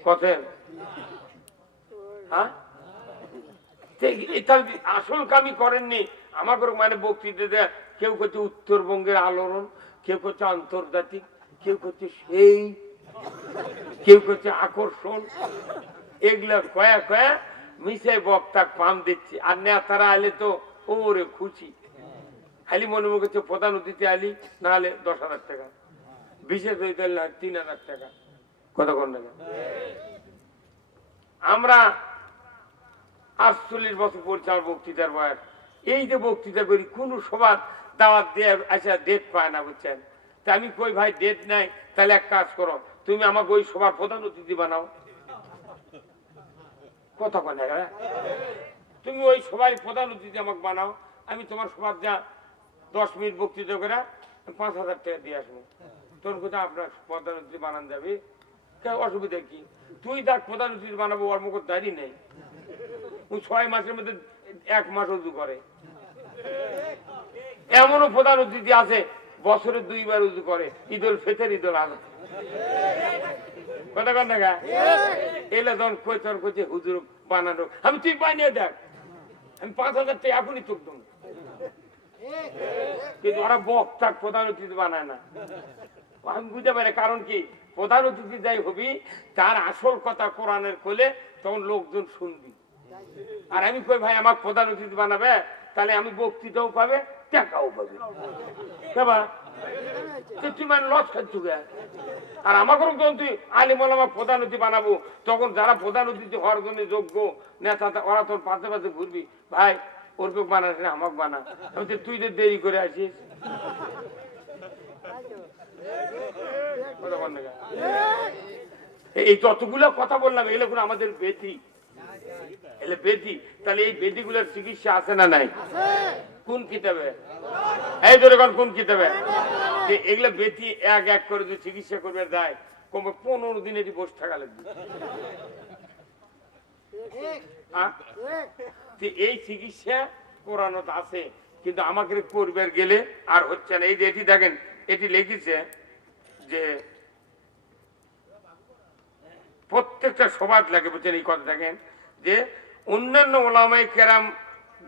কছেন। হ্যাঁ, আসল কামি করেননি। আমাকে মানে বক্তৃতা কেউ করছে উত্তরবঙ্গের আলোড়ন, কেউ করছে আন্তর্জাতিক, কেউ করছে সেই, কেউ করছে আকর্ষণ, এগুলা কয়া কয়া মিশে বক্তা পাম দিচ্ছে। আর নেতারা আলে তো ওরে খুশি, খালি মনে মনে করছে প্রধান অতিথি আলি না হলে 10,000 টাকা, বিশেষ হইতে না 3,000 টাকা, কতক্ষণ টাকা। আমরা 48 বছর পড়ছে আমার বক্তৃতার বয়স, এই যে বক্তৃতা করি কোন সবার দাওয়াত দিয়ে আচ্ছা ডেট পায় না, বুঝছেন? তা আমি কই ভাই ডেট নাই, তাহলে এক কাজ করো, তুমি আমাকে ওই সবার প্রধান অতিথি বানাও। কথা কয় না, তুমি ওই সবাই প্রধান অতিথি আমাকে বানাও, আমি তোমার সবার যা 10 মিনিট বক্তৃতা করে 5,000 টাকা দিয়ে আসবো। তোর কোথায় আপনার প্রধান অতিথি বানান যাবে, অসুবিধা কি? তুই তার প্রধান অতিথি বানাবো, ওর মুখ দাঁড়িয়ে নেই। 6 মাসের মধ্যে 1 মাস উজু করে। এমনও প্রধান অতিথি আছে বছরে 2 বার উজু করে, ঈদুল ফিতর, ঈদুল আজহা। কথা কন না? এলে যখন কৈতন করছে হুজুর বানানো, আমি তুই বানিয়ে দেখ, আমি 5,000 টাকা এখনই তোক দেবো। কিন্তু ওরা বক্তা প্রধান অতিথি বানায় না। আমি বুঝতে পারি কারণ কি, প্রধান অতিথি যাই হবি তার আসল কথা কোরআনের কোলে, তখন লোকজন শুনবি। আর আমি কই ভাই আমার প্রধান অতিথি বানাবে, তাহলে আমি বক্তৃতাও পাবে, টাকাও পাবে। তুই মানে লস খাচ্ছ। আর আমাকে যখন তুই আলিমুল আমার প্রধান অতিথি বানাবো, তখন যারা প্রধান অতিথি হওয়ার জন্য যোগ্য নেতা, ওরা তোর পাশে পাশে ঘুরবি, ভাই ওর পেক বানাস না, আমাকে বানা। আমি তুই তো দেরি করে আসিস। এই যতগুলো কথা বললাম এগুলো কোনো আমাদের বেদি, এলে বেদি। তাহলে এই বেদি গুলোর চিকিৎসা আছে না নাই? কোন কিতাবে? এই ধরে কোন কিতাবে? এগুলো বেদি এক এক করে যদি চিকিৎসা করবে যায়, কমে 15 দিন এটি বসে থাকা লাগবে। এই চিকিৎসা কোরআনত আছে, কিন্তু আমাকে করবে গেলে আর হচ্ছে না। এই যে এটি দেখেন, এটি লিখেছে যে প্রত্যেকটা সবাদ লাগে, বুঝছেন? এই কথা দেখেন যে অন্যান্য ওলামায়ে কেরাম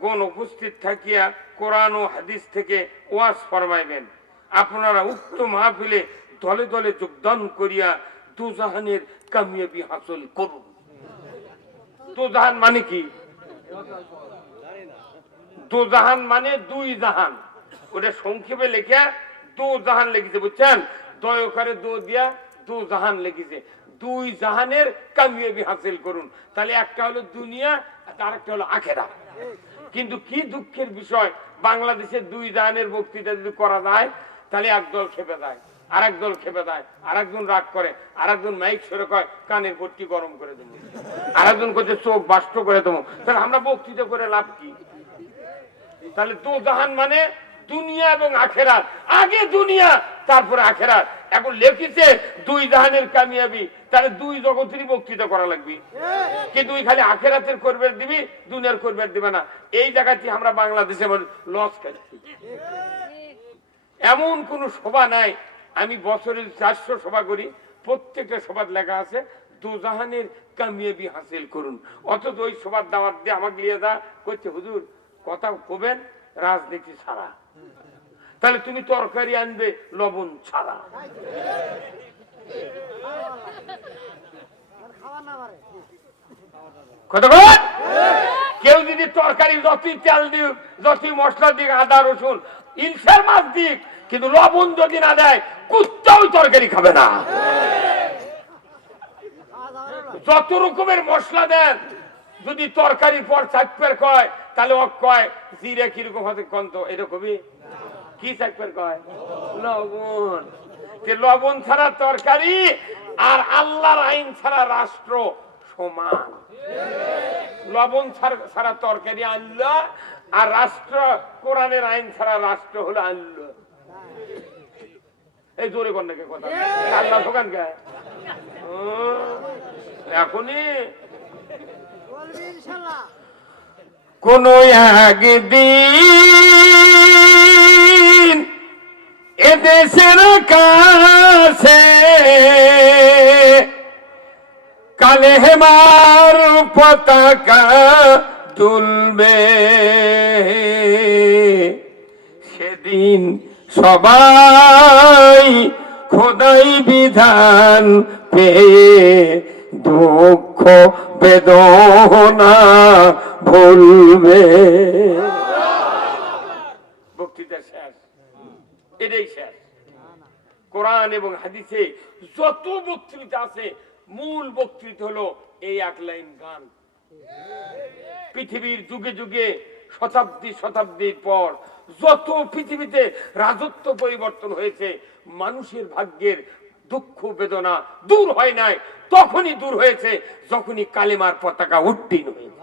গণ উপস্থিত থাকিয়া কোরআন ও হাদিস থেকে ওয়াজ ফরমাইবেন। আপনারা উক্ত মাহফিলে দলে দলে যোগদান করিয়া দুজাহানের কামিয়াবি হাসিল করুন। দুজাহান মানে কি? দুজাহান মানে 2 জাহান। ওটা সংক্ষেপে লেখা দুজাহান লিখেছে, বুঝছেন? দয়কারে দো দিয়া দুজাহান লিখেছে। 2 জাহানের কামিয়াবি হাসিল করুন। তাহলে একটা হলো দুনিয়া আর আরেকটা হলো আখিরাত। কিন্তু কি দুঃখের বিষয়, বাংলাদেশে 2 জাহানের বক্তৃতা যদি করা যায়, তাহলে একদল খেপে যায়, আরেক দল খেপে যায়, আরেকজন রাগ করে, আরেকজন মাইক সরে কয় কানের পট্টি গরম করে দেবো, আরেকজন করছে চোখ বাষ্ট করে দেবো। তাহলে আমরা বক্তৃতা করে লাভ কি? তাহলে 2 জাহান মানে দুনিয়া এবং আখেরাত। আগে দুনিয়া তারপরে আখেরাত। এখন লেখিছে 2 জাহানের কামিয়াবি, তাহলে 2 জগতেরই বক্তৃতা করা লাগবে। কিন্তু খালি আখেরাতের করবে দিবি, দুনিয়ার করবে দিবে না। এই জায়গাতে আমরা বাংলাদেশে লস খাচ্ছি। এমন কোন সভা নাই, আমি বছরে 400 সভা করি, প্রত্যেকটা সভার লেখা আছে 2 জাহানের কামিয়াবি হাসিল করুন। অথচ ওই সভার দাওয়াত দিয়ে আমাকে লিয়ে যা করছে, হুজুর কথা কবেন রাজনীতি ছাড়া। তাহলে তুমি তরকারি আনবে লবণ ছাড়া। কেউ যদি তরকারি যতই তেল দিক, যতই মশলা দিক, আদা রসুন ইনসার মাছ দিক, কিন্তু লবণ যদি না দেয় কুত্তাও তরকারি খাবে না। যত রকমের মশলা দেন, যদি তরকারির পর চাকপের কয়, তাহলে ও কয় জিরে কিরকম হতে কন্ত, এরকমই কি চাকপের কয় লবণ। লবণ ছাড়া তরকারি আর আল্লাহর আইন ছাড়া রাষ্ট্র সমান। লবণ ছাড়া তরকারি আল্লাহ, আর রাষ্ট্র কোরআনের আইন ছাড়া রাষ্ট্র হলো আল্লাহ। এই জোরে কন্যাকে কথা আল্লাহ দোকান কে এখনই কোন একদিন এদেশের কাছে কালে হেমার পতাকা তুলবে, সেদিন সবাই খোদাই বিধান পেয়ে দুঃখ বেদনা ভুলবে। বক্তৃতা শেষ, এটাই শেষ। কোরআন এবং হাদিসে যত বক্তৃতা আছে, মূল বক্তৃতা হলো এই 1 লাইন গান। পৃথিবীর যুগে যুগে শতাব্দী শতাব্দীর পর যত পৃথিবীতে রাজত্ব পরিবর্তন হয়েছে, মানুষের ভাগ্যের দুঃখ বেদনা দূর হয় নাই, তখনই দূর হয়েছে যখনই কালেমার পতাকা উত্তীর্ণ হয়েছে।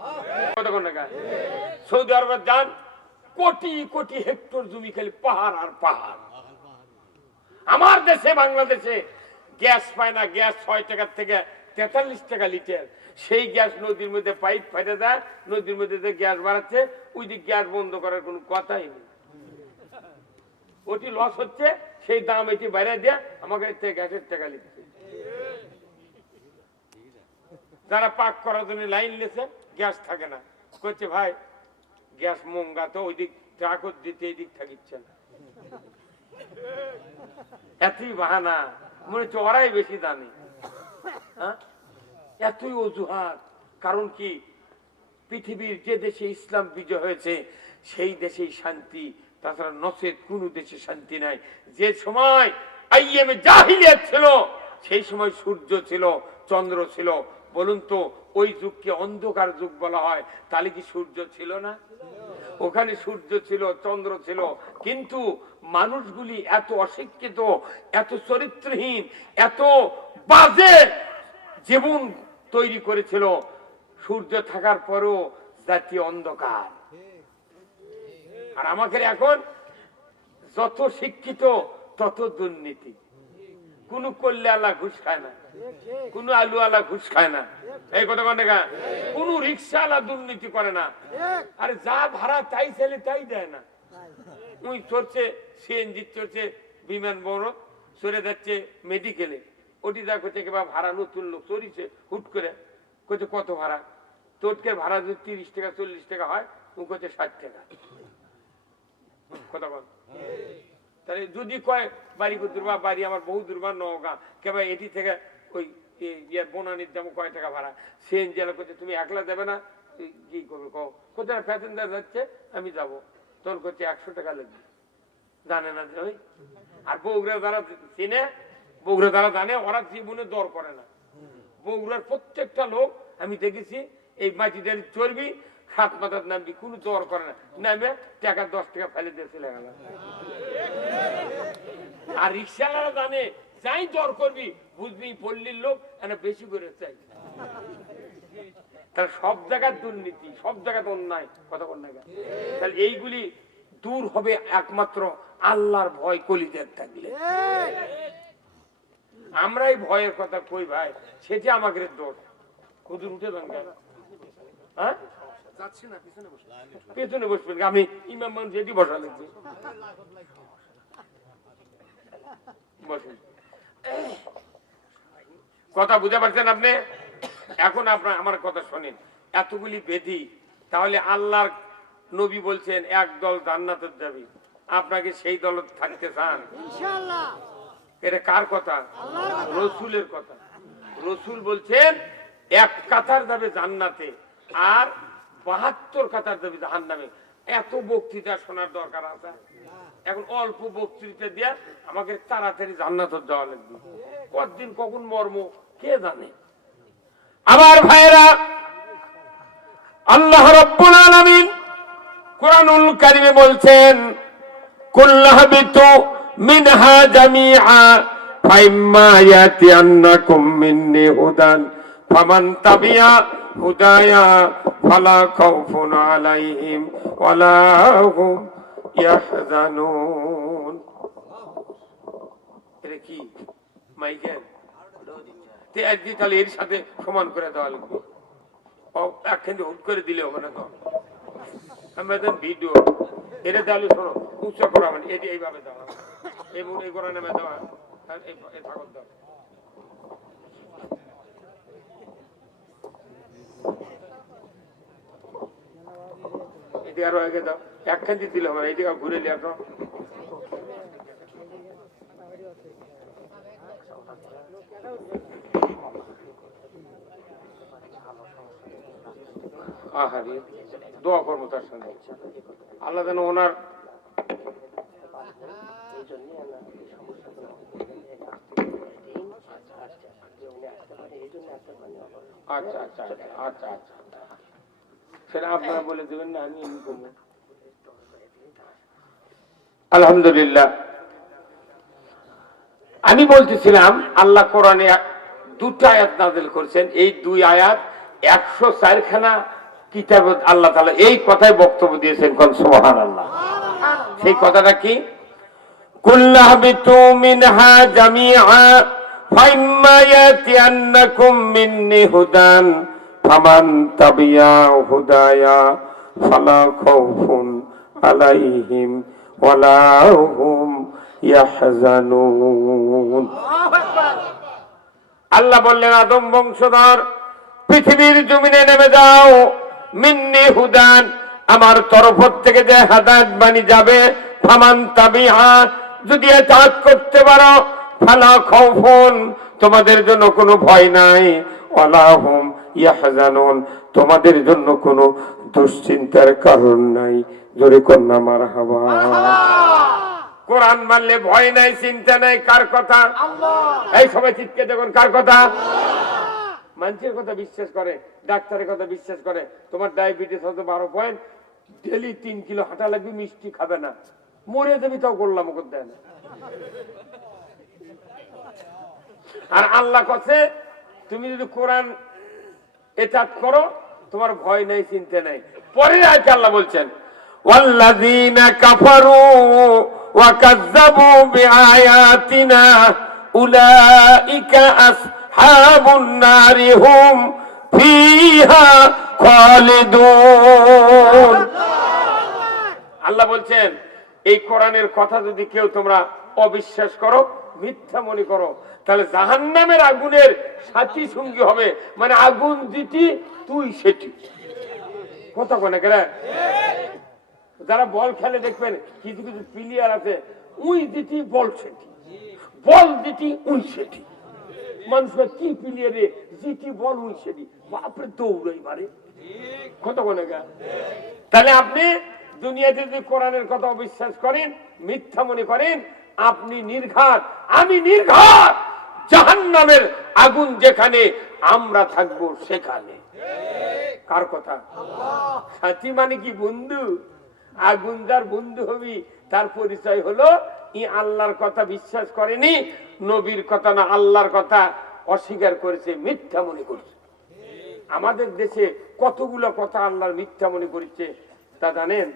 সৌদি আরবে যান, কোটি কোটি হেক্টর জমি খালি পাহাড় আর পাহাড়। আমার দেশে বাংলাদেশে গ্যাস পায় না, গ্যাস 6 টাকা থেকে 43 টাকা লিটার। সেই গ্যাস নদীর মধ্যে পাইপ ফেটে দেয়, নদীর মধ্যে যে গ্যাস বাড়াচ্ছে, ওই দিক গ্যাস বন্ধ করার কোনো কথাই নেই। ওটি লস হচ্ছে, সেই দাম এটি বাইরে দিয়ে আমাকে গ্যাসের টাকা লিখছে। যারা পাক করার জন্য লাইন নিয়েছে, গ্যাস থাকে না, করছে ভাই গ্যাস মঙ্গা, তো ওই দিক ট্রাক দিতে এই দিক থাকিচ্ছে না। এতই বাহানা, মনে হচ্ছে ওরাই বেশি দামি। এতই অজুহাত। কারণ কি, পৃথিবীর যে দেশে ইসলাম বিজয় হয়েছে সেই দেশেই শান্তি, তাছাড়া নচেত কোন দেশে শান্তি নাই। যে সময় আইএমএ জাহিলিয়াত ছিল, সেই সময় সূর্য ছিল, চন্দ্র ছিল। বলুন তো, ওই যুগকে অন্ধকার যুগ বলা হয়, তাহলে কি সূর্য ছিল না? ওখানে সূর্য ছিল, চন্দ্র ছিল, কিন্তু মানুষগুলি এত অশিক্ষিত, এত চরিত্রহীন, এত বাজে জীবন তৈরি করেছিল, সূর্য থাকার পরও জাতীয় অন্ধকার। আর আমাকে এখন যত শিক্ষিত তত দুর্নীতি। কোন কল্যাণা ঘুষ খায় না, কোন আলুওয়ালা ঘুষ খায় না, এই কথা কোন দেখা, কোন রিক্সাওয়ালা দুর্নীতি করে না। আরে যা ভাড়া তাই ছেলে তাই দেয় না। ওই চড়ছে সিএনজি, চড়ছে বিমান বড়, সরে যাচ্ছে মেডিকেলে, ওটি যা করছে কিংবা ভাড়া নতুন লোক চড়িছে হুট করে, করছে কত ভাড়া, তোটকে ভাড়া যদি 30 টাকা 40 টাকা হয়, ও করছে 60 টাকা। কথা বল, তাহলে যদি কয় বাড়ি দুর্বা, বাড়ি আমার বহু দুর্বা নওগাঁ, কেবা এটি থেকে ওই বনানির দাম কয় টাকা ভাড়া, সিএনজি করছে তুমি একলা দেবে না, কি করবে কো, কোথায় প্যাসেঞ্জার যাচ্ছে আমি যাবো, তোর করছে 100 টাকা লাগবে, জানে না ওই। আর বগুড়া যারা চিনে, বগুড়া যারা জানে, ওরা জীবনে দর করে না। বগুড়ার প্রত্যেকটা লোক আমি দেখেছি, এই মাটি ডালি চর্বি হাত মাথার নামবি, কোনো দর করে না, নামে টাকা 10 টাকা ফেলে দিয়ে চলে গেল। আর রিক্সাওয়ালা জানে, যাই দর করবি বুঝবি পল্লীর লোক এনে বেশি করে চাই। তাহলে সব জায়গায় দুর্নীতি, সব জায়গাতে অন্যায়, কথা বল না। তাহলে এইগুলি দূর হবে একমাত্র আল্লাহর ভয় কলিজার থাকলে। আমরাই ভয়ের কথা কই ভাই, সেটা আমাদের দোষ। হুজুর উঠে যান, হ্যাঁ পেছনে বসবেন, আমি ইমাম মানুষ এটি বসা লাগবে, বসুন। কথা বুঝতে পারছেন আপনি? এখন আপনার আমার কথা শোনেন, এতগুলি বেদি, তাহলে আল্লাহর নবী বলছেন একদল জান্নাতে যাবে, আপনাকে সেই দল থাকতে চান? ইনশাআল্লাহ। এটা কার কথা? রসুলের কথা। রসুল বলছেন 1 কাতার যাবে জান্নাতে, আর 72 কাতার যাবে জাহান্নামে। এত বক্তৃতা শোনার দরকার আছে? এখন অল্প বক্তৃতা দিয়ে আমাকে তাড়াতাড়ি জান্নাতে যাওয়া লাগবে, কতদিন কখন মর্ম কে জানে। আমার ভাইরা, আল্লাহ রাব্বুল আলামিন কুরআনুল কারীমে বলছেন, কুল্লাহবিতু মিনহা জামিআ ফাইম্মা ইয়াতিয়ান্নাকুম মিন্নি হুদান ফামান তাবিয়া হুদায়া ফালা খাউফুন আলাইহিম ওয়ালা হুম ইয়াহজানুন। এটা কি মাইকেল? তাহলে এর সাথে সমান করে দেওয়া লাগবে, একখানে হুট করে দিলে হবে না। তো আমরা ভিডিও এটা তাহলে শোনো, উচ্চ করা মানে এটি এইভাবে দেওয়া, এই করা নামে দেওয়া, থাকত দেওয়া। এটি আরো আগে দাও, একখান দিয়ে দিলে হবে, এদিকে ঘুরে নিয়ে আসো। আহারে, দোয়া করবো তার সঙ্গে, আল্লাহ যেন ওনার আচ্ছা আচ্ছা আচ্ছা আচ্ছা, সেটা আপনারা বলে দেবেন না, আমি এমনি করবো। আলহামদুলিল্লাহ, আমি বলতেছিলাম আল্লাহ কোরআনে দুটো আয়াত নাযিল করেছেন, এই দুই আয়াত 104 খানা কিতাব আল্লাহ তাআলা এই কথাই বক্তব্য দিয়েছেন। কোন সুবহানাল্লাহ। সেই কথাটা কি? কুল্লাহবিতু মিনহা জামিআ ফাইম্মা ইয়াতিয়ান্নাকুম মিন্নি হুদান ফামান তাবিয়া হুদায়া ফালা খাউফুন আলাইহিম ওয়ালা হুম ইয়াহজানুন। আল্লাহ বললেন, আদম বংশধর পৃথিবীর জমিনে নেমে যাও, মিন্নি হুদান, আমার তরফ থেকে যে হেদায়েত বাণী যাবে, ফামান তাবিহা, যদি এতাত করতে পারো, ফালা খাউফুন, তোমাদের জন্য কোনো ভয় নাই, ওয়ালা হুম ইয়াহজানুন, তোমাদের জন্য কোনো দুশ্চিন্তার কারণ নাই। জোরে কন্যা মারহাবা। কোরআন মানলে ভয় নাই, চিন্তা নাই। কার কথা? এই সবাই চিৎকে দেখুন, কার কথা? মানুষের কথা বিশ্বাস করে, ডাক্তারের কথা বিশ্বাস করে। তোমার ডায়াবেটিস হয়তো 12 পয়েন্ট, ডেলি 3 কিলো হাঁটা লাগবে, মিষ্টি খাবে না, মরে যাবি, তাও করলাম ওকে দেয় না। আর আল্লাহ কাছে তুমি যদি কোরআন এতাত করো, তোমার ভয় নাই, চিন্তা নাই। পরের আয়াতে আল্লাহ বলছেন, ওয়াল্লাযীনা কাফারু ওয়া কাযযাবু বিআয়াতিনা উলাইকা আসহাবুন নারি হুম ফিহা খালিদুন। আল্লাহ বলছেন, এই কোরআনের কথা যদি কেউ তোমরা অবিশ্বাস করো, মিথ্যা মনে করো, তাহলে জাহান্নামের আগুনের সাথী সঙ্গী হবে। মানে আগুন যেটি তুই সেটি। কথা বলে কেন? যারা বল খেলে দেখবেন কিছু কিছু প্লেয়ার আছে, উই যেটি বল সেটি, বল যেটি উই সেটি। মানুষের কি প্লেয়ারে যেটি বল উই সেটি, বাপরে দৌড়াই মারে। কথা বলে কেন? তাহলে আপনি দুনিয়াতে যদি কোরআনের কথা অবিশ্বাস করেন, মিথ্যা মনে করেন, আপনি নির্ঘাত, আমি নির্ঘাত। জাহান্নামের আগুন যেখানে, আমরা থাকবো সেখানে। কার কথা? সাথী মানে কি? বন্ধু। আগুন যার বন্ধু হবি, তার পরিচয় হলো ই আল্লাহর কথা বিশ্বাস করেনি, নবীর কথা না আল্লাহর কথা অস্বীকার করেছে, মিথ্যা মনে করছে। আমাদের দেশে কতগুলো কথা আল্লাহর মিথ্যা মনে করছে তা জানেন?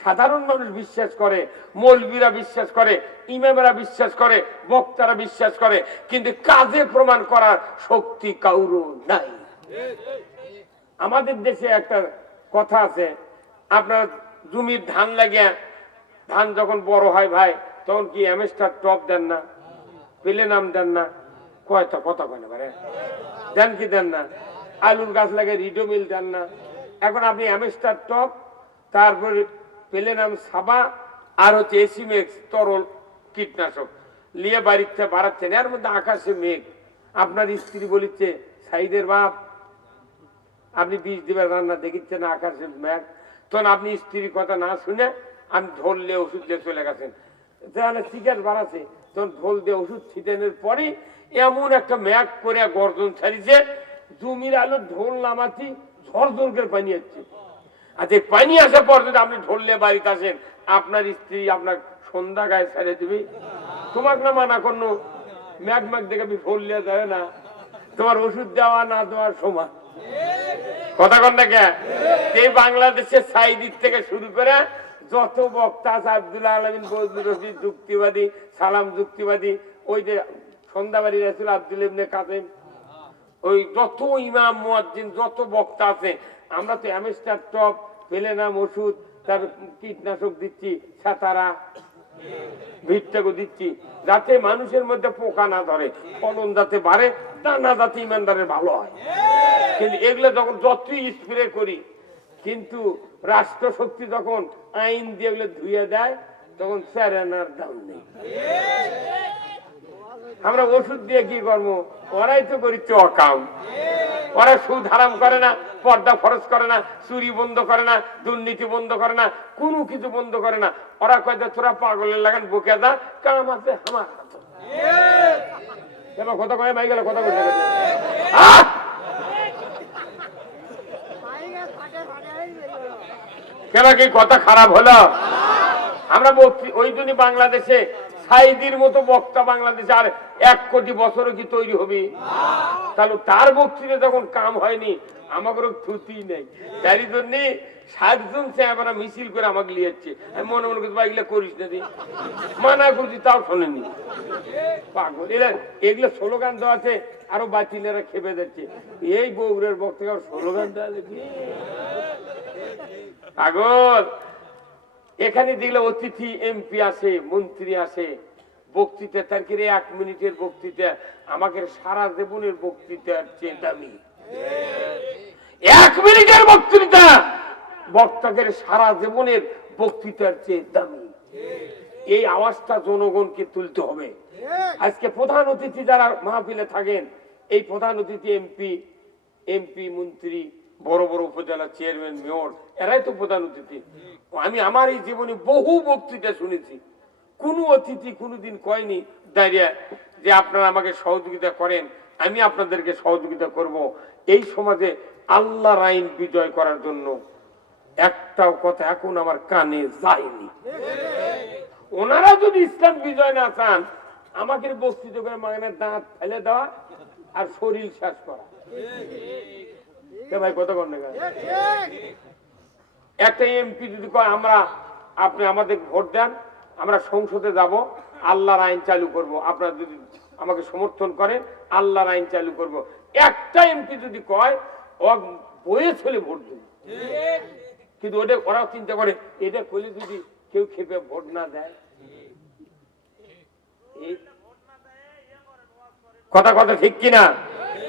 সাধারণ মানুষ বিশ্বাস করে, মৌলবীরা বিশ্বাস করে, ইমামেরা বিশ্বাস করে, বক্তারা বিশ্বাস করে, কিন্তু কাজে প্রমাণ করার শক্তি কাউরো নাই। আমাদের দেশে একটা কথা আছে, আপনার জমির ধান লাগিয়া, ধান যখন বড় হয় ভাই, তখন কি অ্যামেস্টার টপ দেন না, পেলে নাম দেন না? কয়টা কথা বলে পারে দেন কি দেন না? আলুর গাছ লাগে রিডোমিল দেন না? এখন আপনি অ্যামেস্টার টপ, তারপরে পেলে নাম সাবা, আর হচ্ছে এসিমেক্স তরল কীটনাশক নিয়ে বাড়িতে বাড়াচ্ছেন। এর মধ্যে আকাশে মেঘ, আপনার স্ত্রী বলিচ্ছে, সাইদের বাপ আপনি বীজ দিবেন রান্না দেখিচ্ছে না, আকাশের মেঘ। তখন আপনি স্ত্রীর কথা না শুনে আমি ঢোল দিয়ে ওষুধ দিয়ে চলে গেছেন, তাহলে চিকেন বাড়াচ্ছে। তখন ঢোল দিয়ে ওষুধ ছিটানোর পরে এমন একটা মেঘ করে গর্জন ছাড়িছে, জমির আলো ঢোল নামাচ্ছি, ঝড় করে পানি আসছে। আচ্ছা, পানি আসার পর যদি আপনি ঢোল নিয়ে বাড়িতে আসেন, আপনার স্ত্রী আপনার সন্ধ্যা গায়ে ছেড়ে দিবি? তোমাকে না মানা করলো, ম্যাঘ ম্যাঘ দেখে আপনি ঢোল নিয়ে যাবে না, তোমার ওষুধ দেওয়া না দেওয়ার সময়। কথা কন না কে? এই বাংলাদেশের সাইদিক থেকে শুরু করে যত বক্তা আছে, আব্দুল আলমিন, বজলুর রশিদ যুক্তিবাদী, সালাম যুক্তিবাদী, ওই যে সন্ধ্যাবাড়ি রাসূল আব্দুল ইবনে কাসিম, ওই যত ইমাম মুয়াজ্জিন, যত বক্তা আছে, আমরা তো অ্যামেস্টার টপ, পেলেনাম ওষুধ, তার কীটনাশক দিচ্ছি, ছাতারা ভিটটাকে দিচ্ছি, যাতে মানুষের মধ্যে পোকা না ধরে, ফলন যাতে বাড়ে, দানা যাতে ইমানদারের ভালো হয়। কিন্তু এগুলো যখন যতই স্প্রে করি, কিন্তু রাষ্ট্র শক্তি যখন আইন দিয়ে এগুলো ধুয়ে দেয়, তখন স্যারেনার দাম নেই। আমরা ওষুধ দিয়ে কি করবো? ওরাই তো করিচ্ছে অকাম। ওরা সুদ হারাম করে না, পর্দা ফরজ করে না, চুরি বন্ধ করে না, দুর্নীতি বন্ধ করে না, কোনো কিছু বন্ধ করে না। ওরা কয় যে তোরা পাগলের লাগান বকে দা, কাম আছে আমার হাতে। কথা কয় ভাই গেল, কথা বলতে কেন কি কথা খারাপ হলো? আমরা বলছি ওই জন্য বাংলাদেশে সাইদির মতো বক্তা বাংলাদেশে আর 1 কোটি বছরও কি তৈরি হবে? তাহলে তার বক্তৃতা যখন কাম হয়নি, আমাকেও থুতি নেই। তাই জন্য 7 জন চেহারা মিছিল করে আমাকে লিয়েছে। আমি মনে মনে করছি, এগুলা করিস না, মানা করছি, তাও শোনেনি। পাগল এরা, এগুলো স্লোগান দেওয়াতে আরো বাতিলেরা খেপে যাচ্ছে। এই বগুড়ার বক্তৃতা স্লোগান দেওয়া দেখি পাগল। এখানে যেগুলো অতিথি এমপি আসে, মন্ত্রী আসে, বক্তৃতা তার 1 মিনিটের বক্তৃতা আমাকে সারা জীবনের বক্তৃতার চেয়ে দামি। 1 মিনিটের বক্তৃতা বক্তাকে সারা জীবনের বক্তৃতার চেয়ে দামি। এই আওয়াজটা জনগণকে তুলতে হবে। আজকে প্রধান অতিথি যারা মাহফিলে থাকেন, এই প্রধান অতিথি এমপি মন্ত্রী, বড় বড় উপজেলা চেয়ারম্যান, মেয়র, এরাই তো প্রধান অতিথি। আমি আমার এই জীবনে বহু বক্তৃতা শুনেছি, কোন অতিথি কোনদিন কয়নি দাঁড়িয়ে যে আপনারা আমাকে সহযোগিতা করেন, আমি আপনাদেরকে সহযোগিতা করব এই সমাজে আল্লাহর আইন বিজয় করার জন্য। একটাও কথা এখন আমার কানে যায়নি। ওনারা যদি ইসলাম বিজয় না চান, আমাকে বক্তৃতা করে মানে দাঁত ফেলে দেওয়া আর শরীর শেষ করা। ভাই কত একটা এমপি যদি কয় আপনি আমাদের ভোট দেন, আমরা সংসদে যাব, আল্লাহর আইন চালু করব, আপনারা যদি আমাকে সমর্থন করেন আল্লাহর আইন চালু করব। একটা এমপি যদি কয় ও বয়ে চলে ভোট দেবে, কিন্তু ওরাও চিন্তা করে এটা করলে যদি কেউ খেপে ভোট না দেয়। কথা ঠিক কিনা?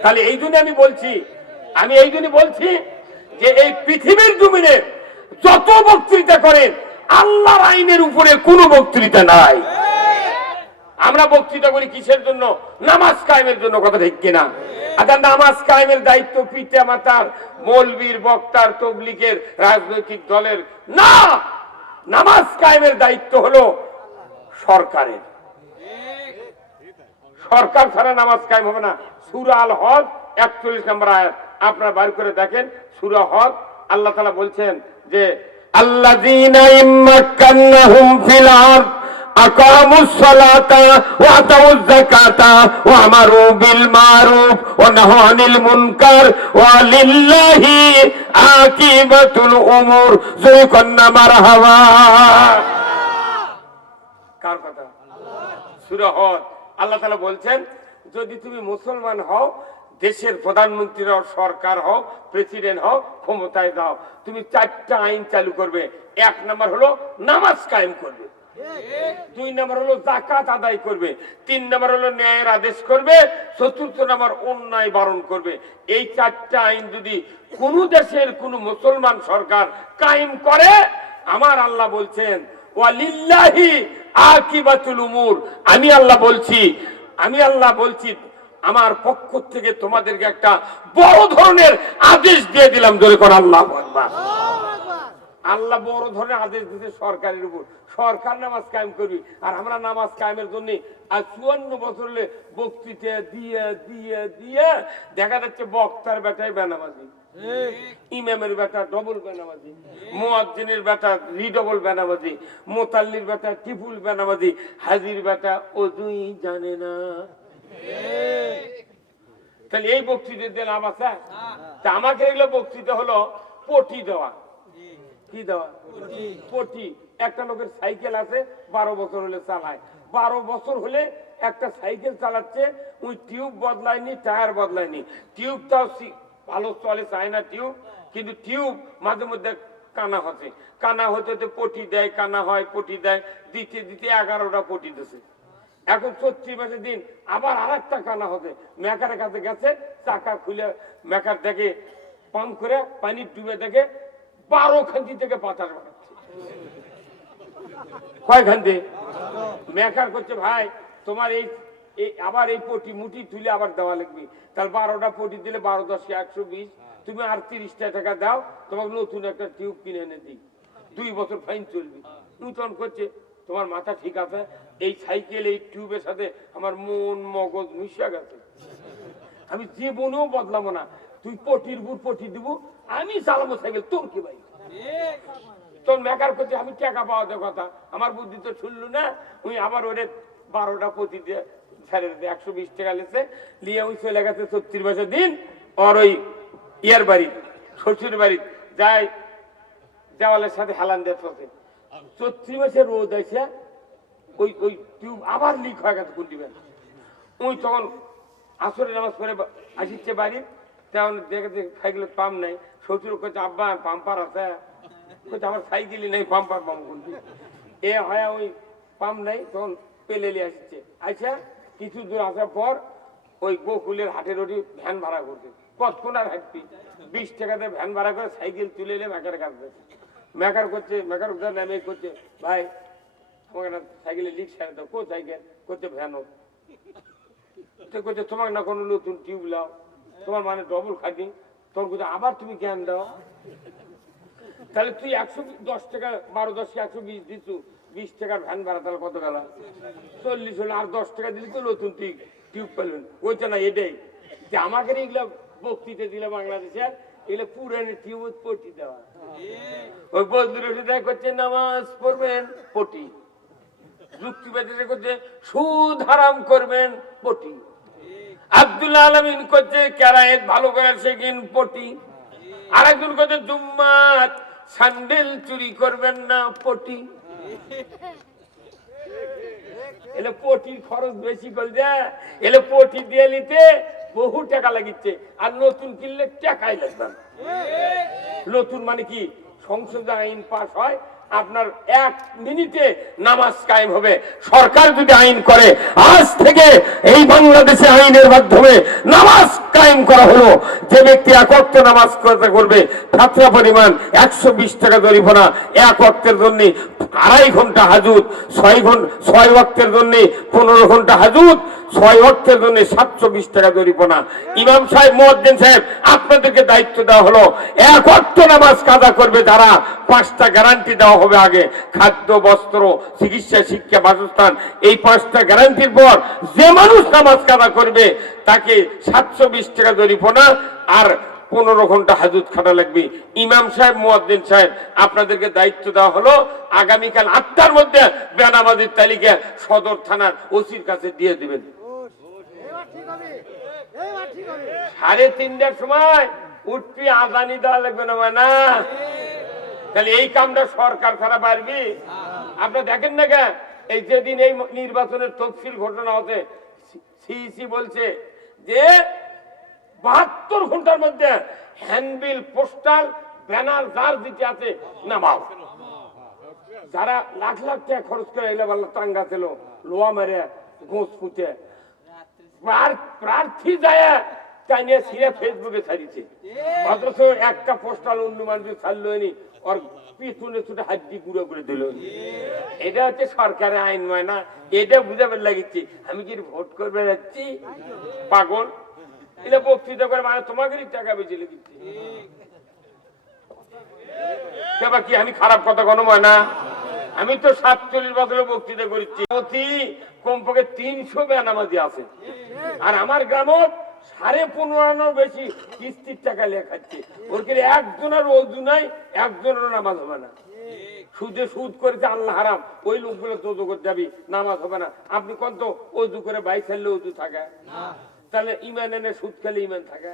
তাহলে এই জন্য আমি বলছি যে এই পৃথিবীর জমিনে যত বক্তৃতা করেন, আল্লাহর আইনের উপরে কোনো বক্তৃতা নাই। আমরা বক্তৃতা করি কিসের জন্য? নামাজ কায়েমের জন্য। কথা ঠিক কিনা? আচ্ছা, নামাজ কায়েমের দায়িত্ব পিতা মাতার, মৌলবীর, বক্তার, তবলিগের, রাজনৈতিক দলের না। নামাজ কায়েমের দায়িত্ব হলো সরকারের। সরকার ছাড়া নামাজ কায়েম হবে না। সূরা আল হজ 41 নম্বর আয়াত আপনারা বার করে দেখেন। সূরা হজ আল্লাহ তাআলা বলছেন যে আল্লাযীনা ইম্মাক্কান্নাহুম ফিল আরদ আকামুস সালাতা ওয়া আতাউয যাকাতা ওয়া আমারু বিল মারুফ ওয়া নাহাউ আনিল মুনকার ওয়া লিল্লাহি আকিবাতুল উমুর। জয় কন্না মারহাবা। কার কথা? সূরা হজ। আল্লাহ তাআলা বলছেন, যদি তুমি মুসলমান হও, দেশের প্রধানমন্ত্রী হও, সরকার হও, প্রেসিডেন্ট হও, ক্ষমতায় দাও, তুমি 4টা আইন চালু করবে। 1 নম্বর হলো নামাজ কায়েম করবে, 2 নম্বর হলো যাকাত আদায় করবে, 3 নম্বর হলো ন্যায়ের আদেশ করবে, 4র্থ নম্বর অন্যায় বারণ করবে। এই 4টা আইন যদি কোন দেশের কোন মুসলমান সরকার কায়েম করে, আমার আল্লাহ বলছেন ওয়ালিল্লাহি আকিবাতুল উমুর, আমি আল্লাহ বলছি আমার পক্ষ থেকে তোমাদেরকে একটা বড় ধরনের আদেশ দিয়ে দিলাম। জোরে করে আল্লাহু আকবার। আল্লাহ বড় ধরনের আদেশ দিতে সরকারের উপর। সরকার নামাজ কায়েম করবি, আর আমরা নামাজ কায়েমের জন্য আর 54 বছর হলে বক্তৃতা দিয়ে দেখা যাচ্ছে বক্তার বেটায় বেনামাজি, ইমামের বেটা ডবল বেনামাজি, মুয়াজ্জিনের বেটা রিডবল বেনামাজি, মোতাল্লির বেটা টিপুল বেনামাজি, হাজির বেটা ওযুই জানে না। তাহলে এই বক্তৃতা দিয়ে লাভ আছে? তা আমাকে এগুলো বক্তৃতা হলো পটি দেওয়া। কি দেওয়া? পটি। একটা লোকের সাইকেল আছে, 12 বছর হলে চালায়। 12 বছর হলে একটা সাইকেল চালাচ্ছে, ওই টিউব বদলায়নি, টায়ার বদলায়নি। টিউবটাও ভালো চলে, চায় না টিউব, কিন্তু টিউব মাঝে মধ্যে কানা হতে পটি দেয়, কানা হয়, পটি দেয়, দিতে 11টা পটি দিছে। এখন 34 মাসের দিন আবার আরেকটা কানা হবে, মেকারের কাছে গেছে, চাকা খুলে মেকার দেখে পাম্প করে পানি ডুবে দেখে 12 খান্তি থেকে বাতাস বাড়াচ্ছে। কয় খান্তি? মেকার করছে, ভাই তোমার এই আবার এই পটি মুটি তুলে আবার দেওয়া লাগবে। তাহলে 12টা পটি দিলে 12 × 10 = 120, তুমি আর 30 টাকা দাও, তোমাকে নতুন একটা টিউব কিনে এনে দিই, 2 বছর ফাইন চলবে। নূতন করছে, তোমার মাথা ঠিক আছে? এই সাইকেল এই টিউবের সাথে আমার মন মগজ মিশে গেছে, আমি জীবনেও বদলাবো না। তুই পটির বুট পটি দিব, আমি চালাবো সাইকেল, তোর কি ভাই? তোর মেকার করছে, আমি টাকা পাওয়া কথা, আমার বুদ্ধি তো শুনলু না, ওই আবার ওরে 12টা প্রতি দিয়ে ছেড়ে দিতে 120 টাকা লেছে লিয়ে ওই চলে গেছে 34 বছর দিন ওর ওই ইয়ার বাড়ি শ্বশুর বাড়ি যায় দেওয়ালের সাথে হেলান দিয়ে চলছে 34 বছর রোদ আছে ওই ওই টিউব আবার লিক হয়ে গেছে কুন্ডিবেন ওই তখন আসরে নামাজ পড়ে আসিচ্ছে বাড়ি তেমন দেখে সাইকেলের পাম্প নাই শ্বশুর করছে আব্বা পাম্পার আছে আমার সাইকেলই নেই পাম্পার পাম্প কুন্ডি এ হয় ওই পাম্প নাই তখন পেলে নিয়ে আসছে আচ্ছা কিছু দূর আসার পর ওই গোকুলের হাটের ওটি ভ্যান ভাড়া করছে কতক্ষণ আর হাঁটবি 20 টাকাতে ভ্যান ভাড়া করে সাইকেল তুলে এলে মেকার কাটবে মেকার করছে মেকার নামে করছে ভাই তোমাকে না সাইকেলে লিক সারে দাও কো সাইকেল করছে ভ্যান করছে তোমাকে না কোনো নতুন টিউব লাও তোমার মানে ডবল খাটি তোর কোথায় আবার তুমি জ্ঞান দাও তাহলে তুই 110 টাকা 12-10 120 দিচ্ছ 20 টাকার ভ্যান ভাড়া তাহলে কত গেল 40 হলো আর 10 টাকা দিলি তো নতুন তুই টিউব পেলেন ওইটা না এটাই যে আমাকে এগুলো বক্তৃতা দিলে বাংলাদেশের এগুলো পুরানো টিউব পটি দেওয়া ওই বদরুল দেয় করছে নামাজ পড়বেন পটি যুক্তিবাদীরা করছে সুদ হারাম করবেন পটি আব্দুল আলামিন করছে কেরায়েত ভালো করে শেখেন পটি আরেকজন করছে জুম্মাত স্যান্ডেল চুরি করবেন না পটি এলে পটির খরচ বেশি করছে এলে পটি দিয়ে নিতে বহু টাকা লাগিচ্ছে আর নতুন কিনলে টাকাই লাগবে না নতুন মানে কি সংসদে আইন পাস হয় আপনার 1 মিনিটে নামাজ কায়েম হবে সরকার যদি আইন করে আজ থেকে এই বাংলাদেশে আইনের মাধ্যমে নামাজ কায়েম করা হলো যে ব্যক্তি এক ওয়াক্ত নামাজ করবে ফাতরা পরিমাণ 120 টাকা জরিমানা এক ওয়াক্তের জন্য 2.5 ঘন্টা হাজুত 6 ওয়াক্তের জন্য 15 ঘন্টা হাজুত 6 ওয়াক্তের জন্য 720 টাকা জরিমানা ইমাম সাহেব মুয়াজ্জিন সাহেব আপনাদেরকে দায়িত্ব দেওয়া হলো এক ওয়াক্ত নামাজ কাজা করবে যারা 5টা গ্যারান্টি দেওয়া হবে আগে খাদ্য বস্ত্র চিকিৎসা শিক্ষা বাসস্থান এই 5টা গ্যারান্টির পর যে মানুষ নামাজ কাজা করবে তাকে 720 টাকা জরিমানা আর 15 ঘন্টা হাজুত খাটা লাগবে ইমাম সাহেব মুয়াজ্জিন সাহেব আপনাদেরকে দায়িত্ব দেওয়া হলো আগামীকাল 8টার মধ্যে বেনামাজির তালিকা সদর থানার ওসির কাছে দিয়ে দিবেন 3:30টার সময় উঠবি আজানি দেওয়া লাগবে না তাহলে এই কামটা সরকার ছাড়া পারবি আপনারা দেখেন না কেন এই যেদিন এই নির্বাচনের তফসিল ঘটনা হতে সিইসি বলছে যে 72 ঘন্টার মধ্যে হ্যান্ডবিল পোস্টাল ব্যানার যার দিতে আছে নামাও যারা লাখ লাখ টাকা খরচ করে এলে বললো টাঙ্গা ছিল লোয়া মারে গোস ফুটে প্রার্থী যায় তাই নিয়ে ছিঁড়ে ফেসবুকে ছাড়িয়েছে অথচ একটা পোস্টাল অন্য মানুষ ছাড়লো নি ওর পিছনে ছুটে হাড্ডি গুঁড়ো করে দিল এটা হচ্ছে সরকারের আইন নয় না এটা বুঝাবার লাগিচ্ছে আমি কি ভোট করবে যাচ্ছি পাগল এটা বক্তৃতা করে মানে তোমাকেই টাকা বেঁচে লিখছি কি আমি খারাপ কথা কোনো মনে না আমি তো 47 বছরে বক্তৃতা করেছি অতি কমপক্ষে 300 বেনামাজি আছে আর আমার গ্রামত 15.5 বেশি কিস্তির টাকা লেখাচ্ছে ওর একজনের অজু নাই একজনের নামাজ হবে না সুদে সুদ করেছে আল্লাহ হারাম ওই লোকগুলো তোজো করতে যাবি নামাজ হবে না আপনি কত অজু করে বাইক ছাড়লে অজু থাকে তাহলে ইমান এনে সুদ খেলে ইমান থাকে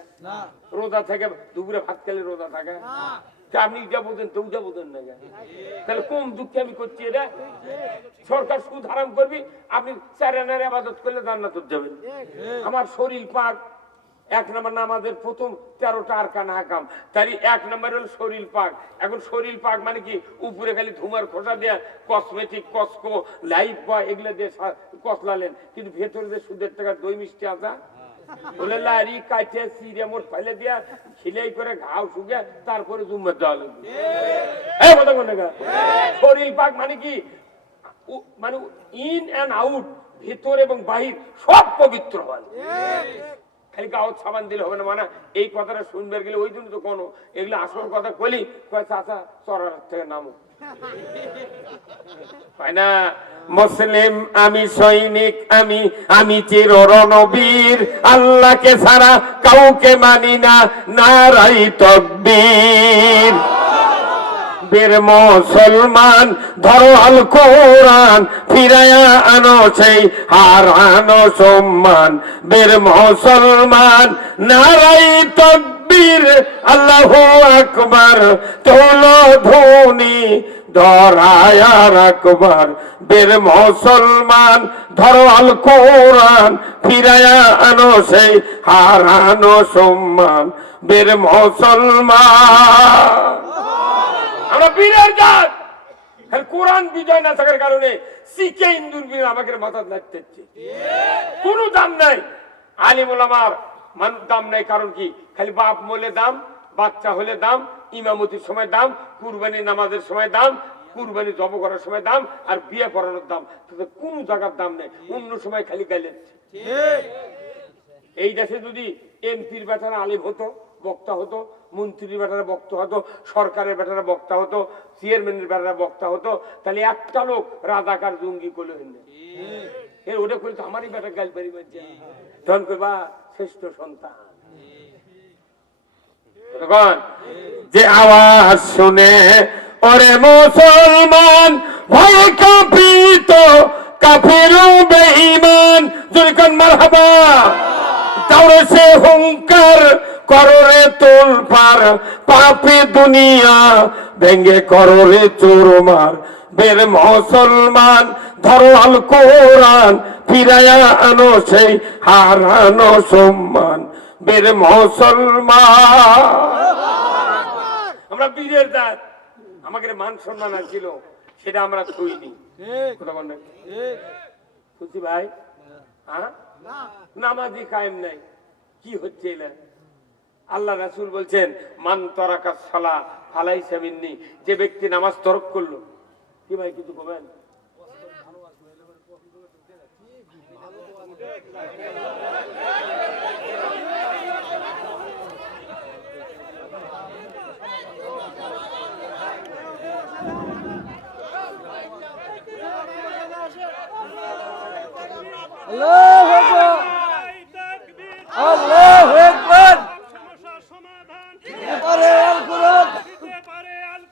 রোজা থেকে দুপুরে ভাত খেলে রোজা থাকে আপনি যা বলতেন তো যা বলতেন না তাহলে কোন দুঃখে আমি করছি এটা সরকার সুদ হারাম করবি আপনি 4 আনার ইবাদত করলে জান্নাতে যাবেন আমার শরীর পাক 1 নম্বর নামাজের প্রথম 13টা আরকান হাকাম তারই 1 নম্বর হলো শরীর পাক এখন শরীর পাক মানে কি উপরে খালি ধুমার খোসা দেয়া কসমেটিক কসকো লাইফ বয় এগুলো দিয়ে কসলালেন কিন্তু ভেতরে যে সুদের টাকা দই মিষ্টি আসা বলে লারি কাটে সিরে মোট ফেলে দিয়া খিলাই করে ঘাও শুকে তারপরে জুম্মা দেওয়া লাগবে এই কথা কোন জায়গা শরীর পাক মানে কি মানে ইন এন্ড আউট ভিতর এবং বাহির সব পবিত্র হয় খালি গাওত সাবান দিলে হবে না মানে এই কথাটা শুনবার গেলে ওই জন্য তো কোনো এগুলো আসল কথা বলি কয় চাচা চরার থেকে নামো হয় না মুসলিম আমি সৈনিক আমি চির রণবীর আল্লাহকে ছাড়া কাউকে মানি না নারাই তাকবীর বীর মুসলমান ধরো আল কোরআন ফিরায়া আনো সেই হারানো সম্মান বীর মুসলমান নারাই তাকবীর আল্লাহু আকবার তোলো ধ্বনি ধরায়া রাখবার বীর মুসলমান ধরো আল কোরআন ফিরায়া আনো সেই হারানো সম্মান বীর মুসলমান। আমরা বীরের জাত, কোরআন বিজয় না থাকার কারণে শিখে ইন্দুর বীর আমাকে মাথা লাগতে কোনো দাম নাই। আলিম ওলামার দাম নাই, কারণ কি খালি বাপ মলে দাম, বাচ্চা হলে দাম, ইমামতির সময় দাম, কুরবানি নামাজের সময় দাম, কুরবানি জব করার সময় দাম, আর বিয়ে করানোর দাম। কোন জায়গার দাম নেই, অন্য সময় খালি গাইলে। এই দেশে যদি এমপির বেটারা আলিম হতো, বক্তা হতো, মন্ত্রীর বেটারা বক্তা হতো, সরকারের বেটারা বক্তা হতো, চেয়ারম্যানের বেটারা বক্তা হতো, তাহলে একটা লোক রাজাকার জঙ্গি করলে ওটা করে তো আমারই বেটা গাল বাড়ি মারছে, তখন করবা শ্রেষ্ঠ সন্তান। যে আওয়াজ শুনে ওরে মুসলমান ভয় কাঁপিত কাফির বেঈমান, যখন মারহাবা তাওরে সে হুঙ্কার কররে তোলপার, পাপি দুনিয়া ভেঙ্গে কররে চোরমার। বীর মুসলমান ধরো আল কোরআন ফিরায়া আনো সেই হারানো সম্মান বীর মুসলমান। আমরা বীরের জাত, আমাকে মান সম্মান ছিল সেটা আমরা থইনি। খুশি ভাই, হ্যাঁ নামাজি কায়েম নাই, কি হচ্ছে না? আল্লাহ রাসূল বলছেন মান তারাকা সালাহ ফালাইসা মিন্নি, যে ব্যক্তি নামাজ তরক করলো। কি ভাই কিছু বলেন? আল্লাহু আকবার, আল্লাহু আকবার। পারে আল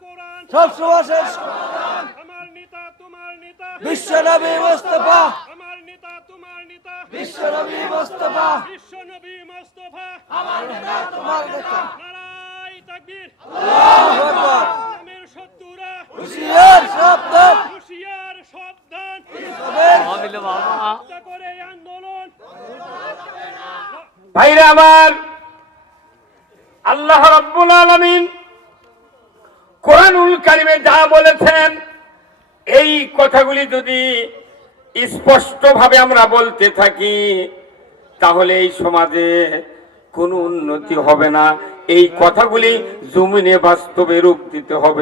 কোরআন, সব সমাজের সমাধান। আমার নেতা তোমার নেতা বিশ্ব নবী মুস্তাফা, আমার নেতা তোমার নেতা বিশ্ব নবী মুস্তাফা, বিশ্ব নবী মুস্তাফা আমার নেতা তোমার নেতা। নারায়ে তাকবীর, আল্লাহু আকবার। ইসলামের শত্রুরা হুঁশিয়ার সাবধান, হুঁশিয়ার সাবধান। আমিলে বাবা করে আন্দোলন। ভাইরা আমার, আল্লাহ রাব্বুল আলামিন কোরআনুল কারিমে যা বলেছেন, এই কথাগুলি যদি স্পষ্ট ভাবে আমরা বলতে থাকি তাহলে এই সমাজে কোনো উন্নতি হবে না। এই কথাগুলি জমিনে বাস্তবে রূপ দিতে হবে।